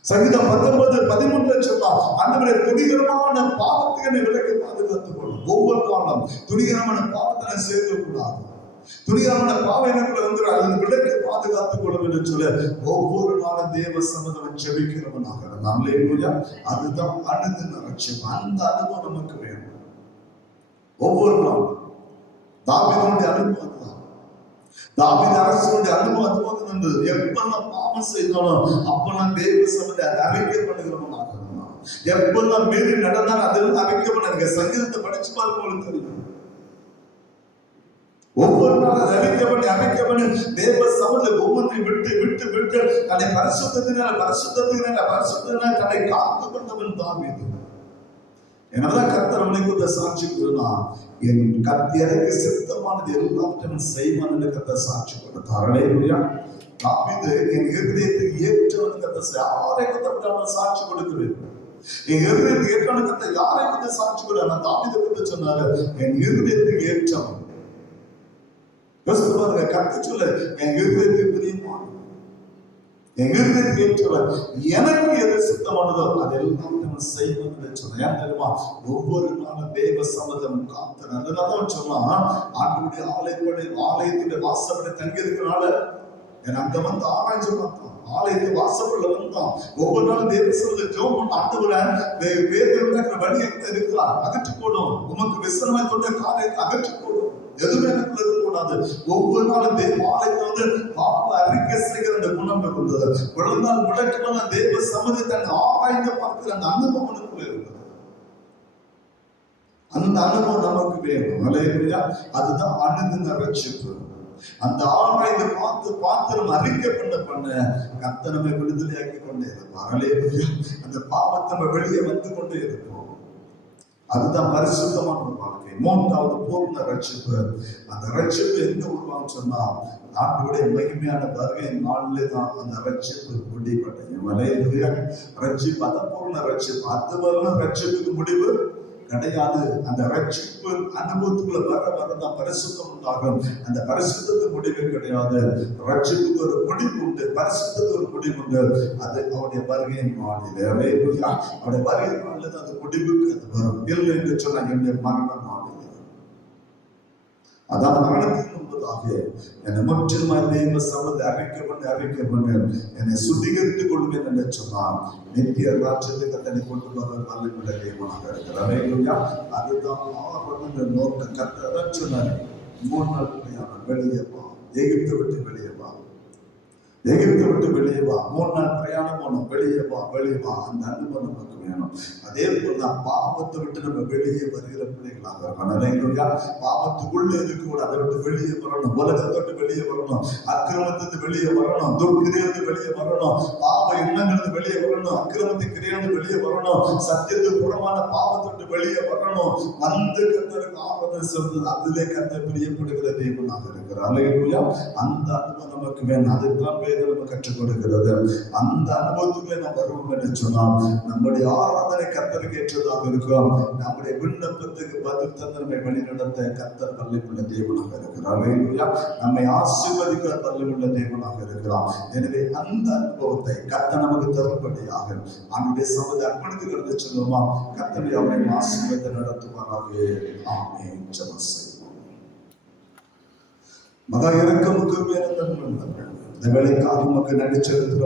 சங்கீதம் 19:13 சொன்னா, ஆண்டவரே துணிகரமான பாவத்தை என்னை விலக்கி பாதுகாத்துக் கொள்ளும். ஒவ்வொரு நாளும் துணிகரமான பாவத்தை சேர்க்க கூடாது. துணிகரமான பாவம் எனக்குள்ள வந்து அதை விலக்கி பாதுகாத்துக் கொள்ளும் என்று சொல்ல ஒவ்வொரு நாளும் தேவ சமூகம் ஜெபிக்கிறவனாக இருந்தான். அதுதான் அனுதின ரட்சிப்பு. அந்த அனுபவம் நமக்கு வேணும். ஒவ்வொரு நாளும் தாவீதுடைய அனுபவம் தான். தாவீது அரசனுடைய அனுபவம் இருந்தது. எப்பெல்லாம் பாவம் செய்தாலும் அப்பெல்லாம் தேவ சமூகத்தை அறிக்கை பண்ணுகிறவனாக இருந்தான். எப்பெல்லாம் மீறி நடந்தாலும் அதில் அறிக்கை பண்ண. சங்கீதத்தை படிச்சு பாருங்க, உங்களுக்கு தெரியும். ஒவ்வொரு நாளும் அறிக்கை பண்ணி தேவ சமூகத்தை ஒவ்வொன்றையும் விட்டு தன்னை பரிசுத்தத்தினால தன்னை காத்து கொண்டவன் தாவீது. என்னதான் கர்த்தர் அவனை குறித்த சாட்சி கூறினார், என் எனக்கு சித்தமானது எல்லாவற்றையும் செய்வான் என்று கர்த்தர் சாட்சி கொடுத்தார். அல்லேலூயா. தாவீது என் இருதயத்துக்கு ஏற்றவன் கர்த்தர் யாரை கர்த்தர் சாட்சி கொடுக்கிறேன். என் இருதயத்துக்கு ஏற்றவன் கர்த்தர் யாரை குறித்து சாட்சி கொடுக்கிறார். தாவீதை குறித்து சொன்னாரு, என் இருதயத்துக்கு ஏற்றவன். யோசித்து பாருங்க, கர்த்தர் சொல்ல என் இருதயத்துக்கு பிரியமான, என் இருதயத்துக்கு ஏற்றவன், எனக்கு எது சித்தமானதோ அதெல்லாம் செய்வோம் என்று சொன்னேன். தெரியுமா, ஒவ்வொரு நாளும் தேவ சமூகம் காத்து. அதனால சொன்னான், ஆண்டுடைய ஆலயத்துடைய வாசப்படி தங்கி இருக்கிறனால அங்க வந்து ஆராய்ச்சி பார்த்தான். ஆலயத்தை வாசப்பட வந்தான். ஒவ்வொரு நாளும் தேவ சமூகத்தை ஜெபம் பண்ண, ஆண்டவரே வேதனை வழி எங்க இருக்கிறார், அகற்றி போடும். உமக்கு விசனமாய் கொண்ட காரியத்தை அகற்றி போடும். எதுவுமே எனக்கு இருக்கக்கூடாது. ஒவ்வொரு நாளும் தேவாலயத்தை வந்து பாவ அறிக்கை செய்கிற அந்த குணம் இருந்தது. விழுந்தால் முடக்கமான தேவ சமூகத்தை ஆராய்ந்து பார்க்கிற அந்த அனுபவம் நமக்குள்ள இருந்தது. அந்த அனுபவம் நமக்கு வேணும். அல்லேலூயா. அதுதான் அனுதின ரட்சிப்பு. அந்த ஆராய்ந்து பார்த்து நம்ம அறிக்கை பண்ண கர்த்தர் நம்மை விடுதலையாக்கி கொண்டே இருப்பார். அல்லேலூயா. அந்த பாவத்தை நம்ம வெளியே வந்து கொண்டே இருப்போம். அதுதான் பரிசுத்தமான ஒரு வாழ்க்கை. மூன்றாவது பூர்ண ரட்சிப்பு. அந்த ரட்சிப்பு எங்க உருவாங்க சொன்னா, ஆண்டவருடைய மகிமையான வருகை நாளிலே தான் அந்த ரட்சிப்பு முடிவடையும். அல்லேலூயா. ரட்சிப்பு அதான் பூர்ண ரட்சிப்பு. அது வரலாம் ரட்சிப்புக்கு முடிவு கிடையாது. அந்த ரட்சிப்பு அனுபவத்துக்குள்ள வரதான் பரிசுத்தம் உண்டாகும். அந்த பரிசுத்தத்துக்கு முடிவு கிடையாது. ரட்சிப்புக்கு ஒரு முடிவு உண்டு, பரிசுத்தத்துக்கு ஒரு முடிவு உண்டு. அது அவருடைய வருகையின் நாளிலே. அல்லேலூயா. அவருடைய வருகை நாளில் தான் அந்த முடிவுக்கு அது வரும். இல்லை என்று சொன்னால் என்னுடைய மரண நாளிலே. அதான் மரணத்துக்கு முன்பதாக என்னை முற்றிலுமாய் தேவ சமூகத்தை அறிக்கை பண்ண என்னை சுத்திகரித்துக் கொள்வேன் என்று சொன்னால் நித்திய ராஜ்யத்துக்கு தன்னை கொண்டு வர நல்ல தேவனாக இருக்கிறார். அதுதான் ஆரம்ப நோக்க கர்த்தர் சொன்னார். 3 நாள் வெளியே வா, எகிப்தை விட்டு வெளியே வா. எகிப்தை விட்டு வெளியே வா, 3 நாள் பிரயாணம் போனோம், வெளியே வா வெளியே வா. அந்த அனுபவம் நமக்கு வேணும். அதே போலதான் பாவத்தை விட்டு நம்ம வெளியே வருகிற பிள்ளைகளாக இருக்கணும். பாவத்துக்குள்ளே இருக்கக்கூடாது, அதை விட்டு வெளியே வரணும், உலகத்தை விட்டு வெளியே வரணும், அக்கிரமத்துக்கு வெளியே வரணும், துர்க்கிரியிலிருந்து வெளியே வரணும், பாவ எண்ணங்களுக்கு வெளியே வரணும், அக்கிரமத்துக்கு இருந்து வெளியே வரணும், சத்தியத்துக்கு புறமான பாவத்தை விட்டு வெளியே வரணும். வந்து கர்த்தருக்கு ஆராதனை சொல்றது, அதிலே கர்த்தர் பிரியப்படுகிற தேவனாக இருக்கிறார். அல்லேலூயா. அந்த அனுபவம் நமக்கு வேணும். அதுதான் வேதம் கற்றுக் கொடுக்கிறது. அந்த அனுபவத்துக்குள்ளே நாம் வருவோம் என்று சொன்னால் நம்முடைய ஆராதனை கர்த்தருக்கு ஏற்றதாக இருக்கும். நம்முடைய விண்ணப்பத்துக்கு பதில் தந்து நம்மை வழிநடத்த கர்த்தர் வல்லமையுள்ள தேவனாக இருக்கிறார். அல்லேலூயா. நம்மை ஆசீர்வதிக்கிற வல்லமையுள்ள தேவனாக இருக்கிறார். எனவே அந்த அனுபவத்தை கர்த்தர் நமக்கு தரும்படியாக அவனுடைய சமூகத்தை அர்ப்பணித்து கடந்து செல்லுமா. கர்த்தரை அவரை ஆசீர்வதித்து நடத்துவாராக. ஆமென். ஜெபம் செய்வோம். மகா இரக்கமுக்கு இந்த வேலைக்காக நமக்கு நடிச்சிருக்கிற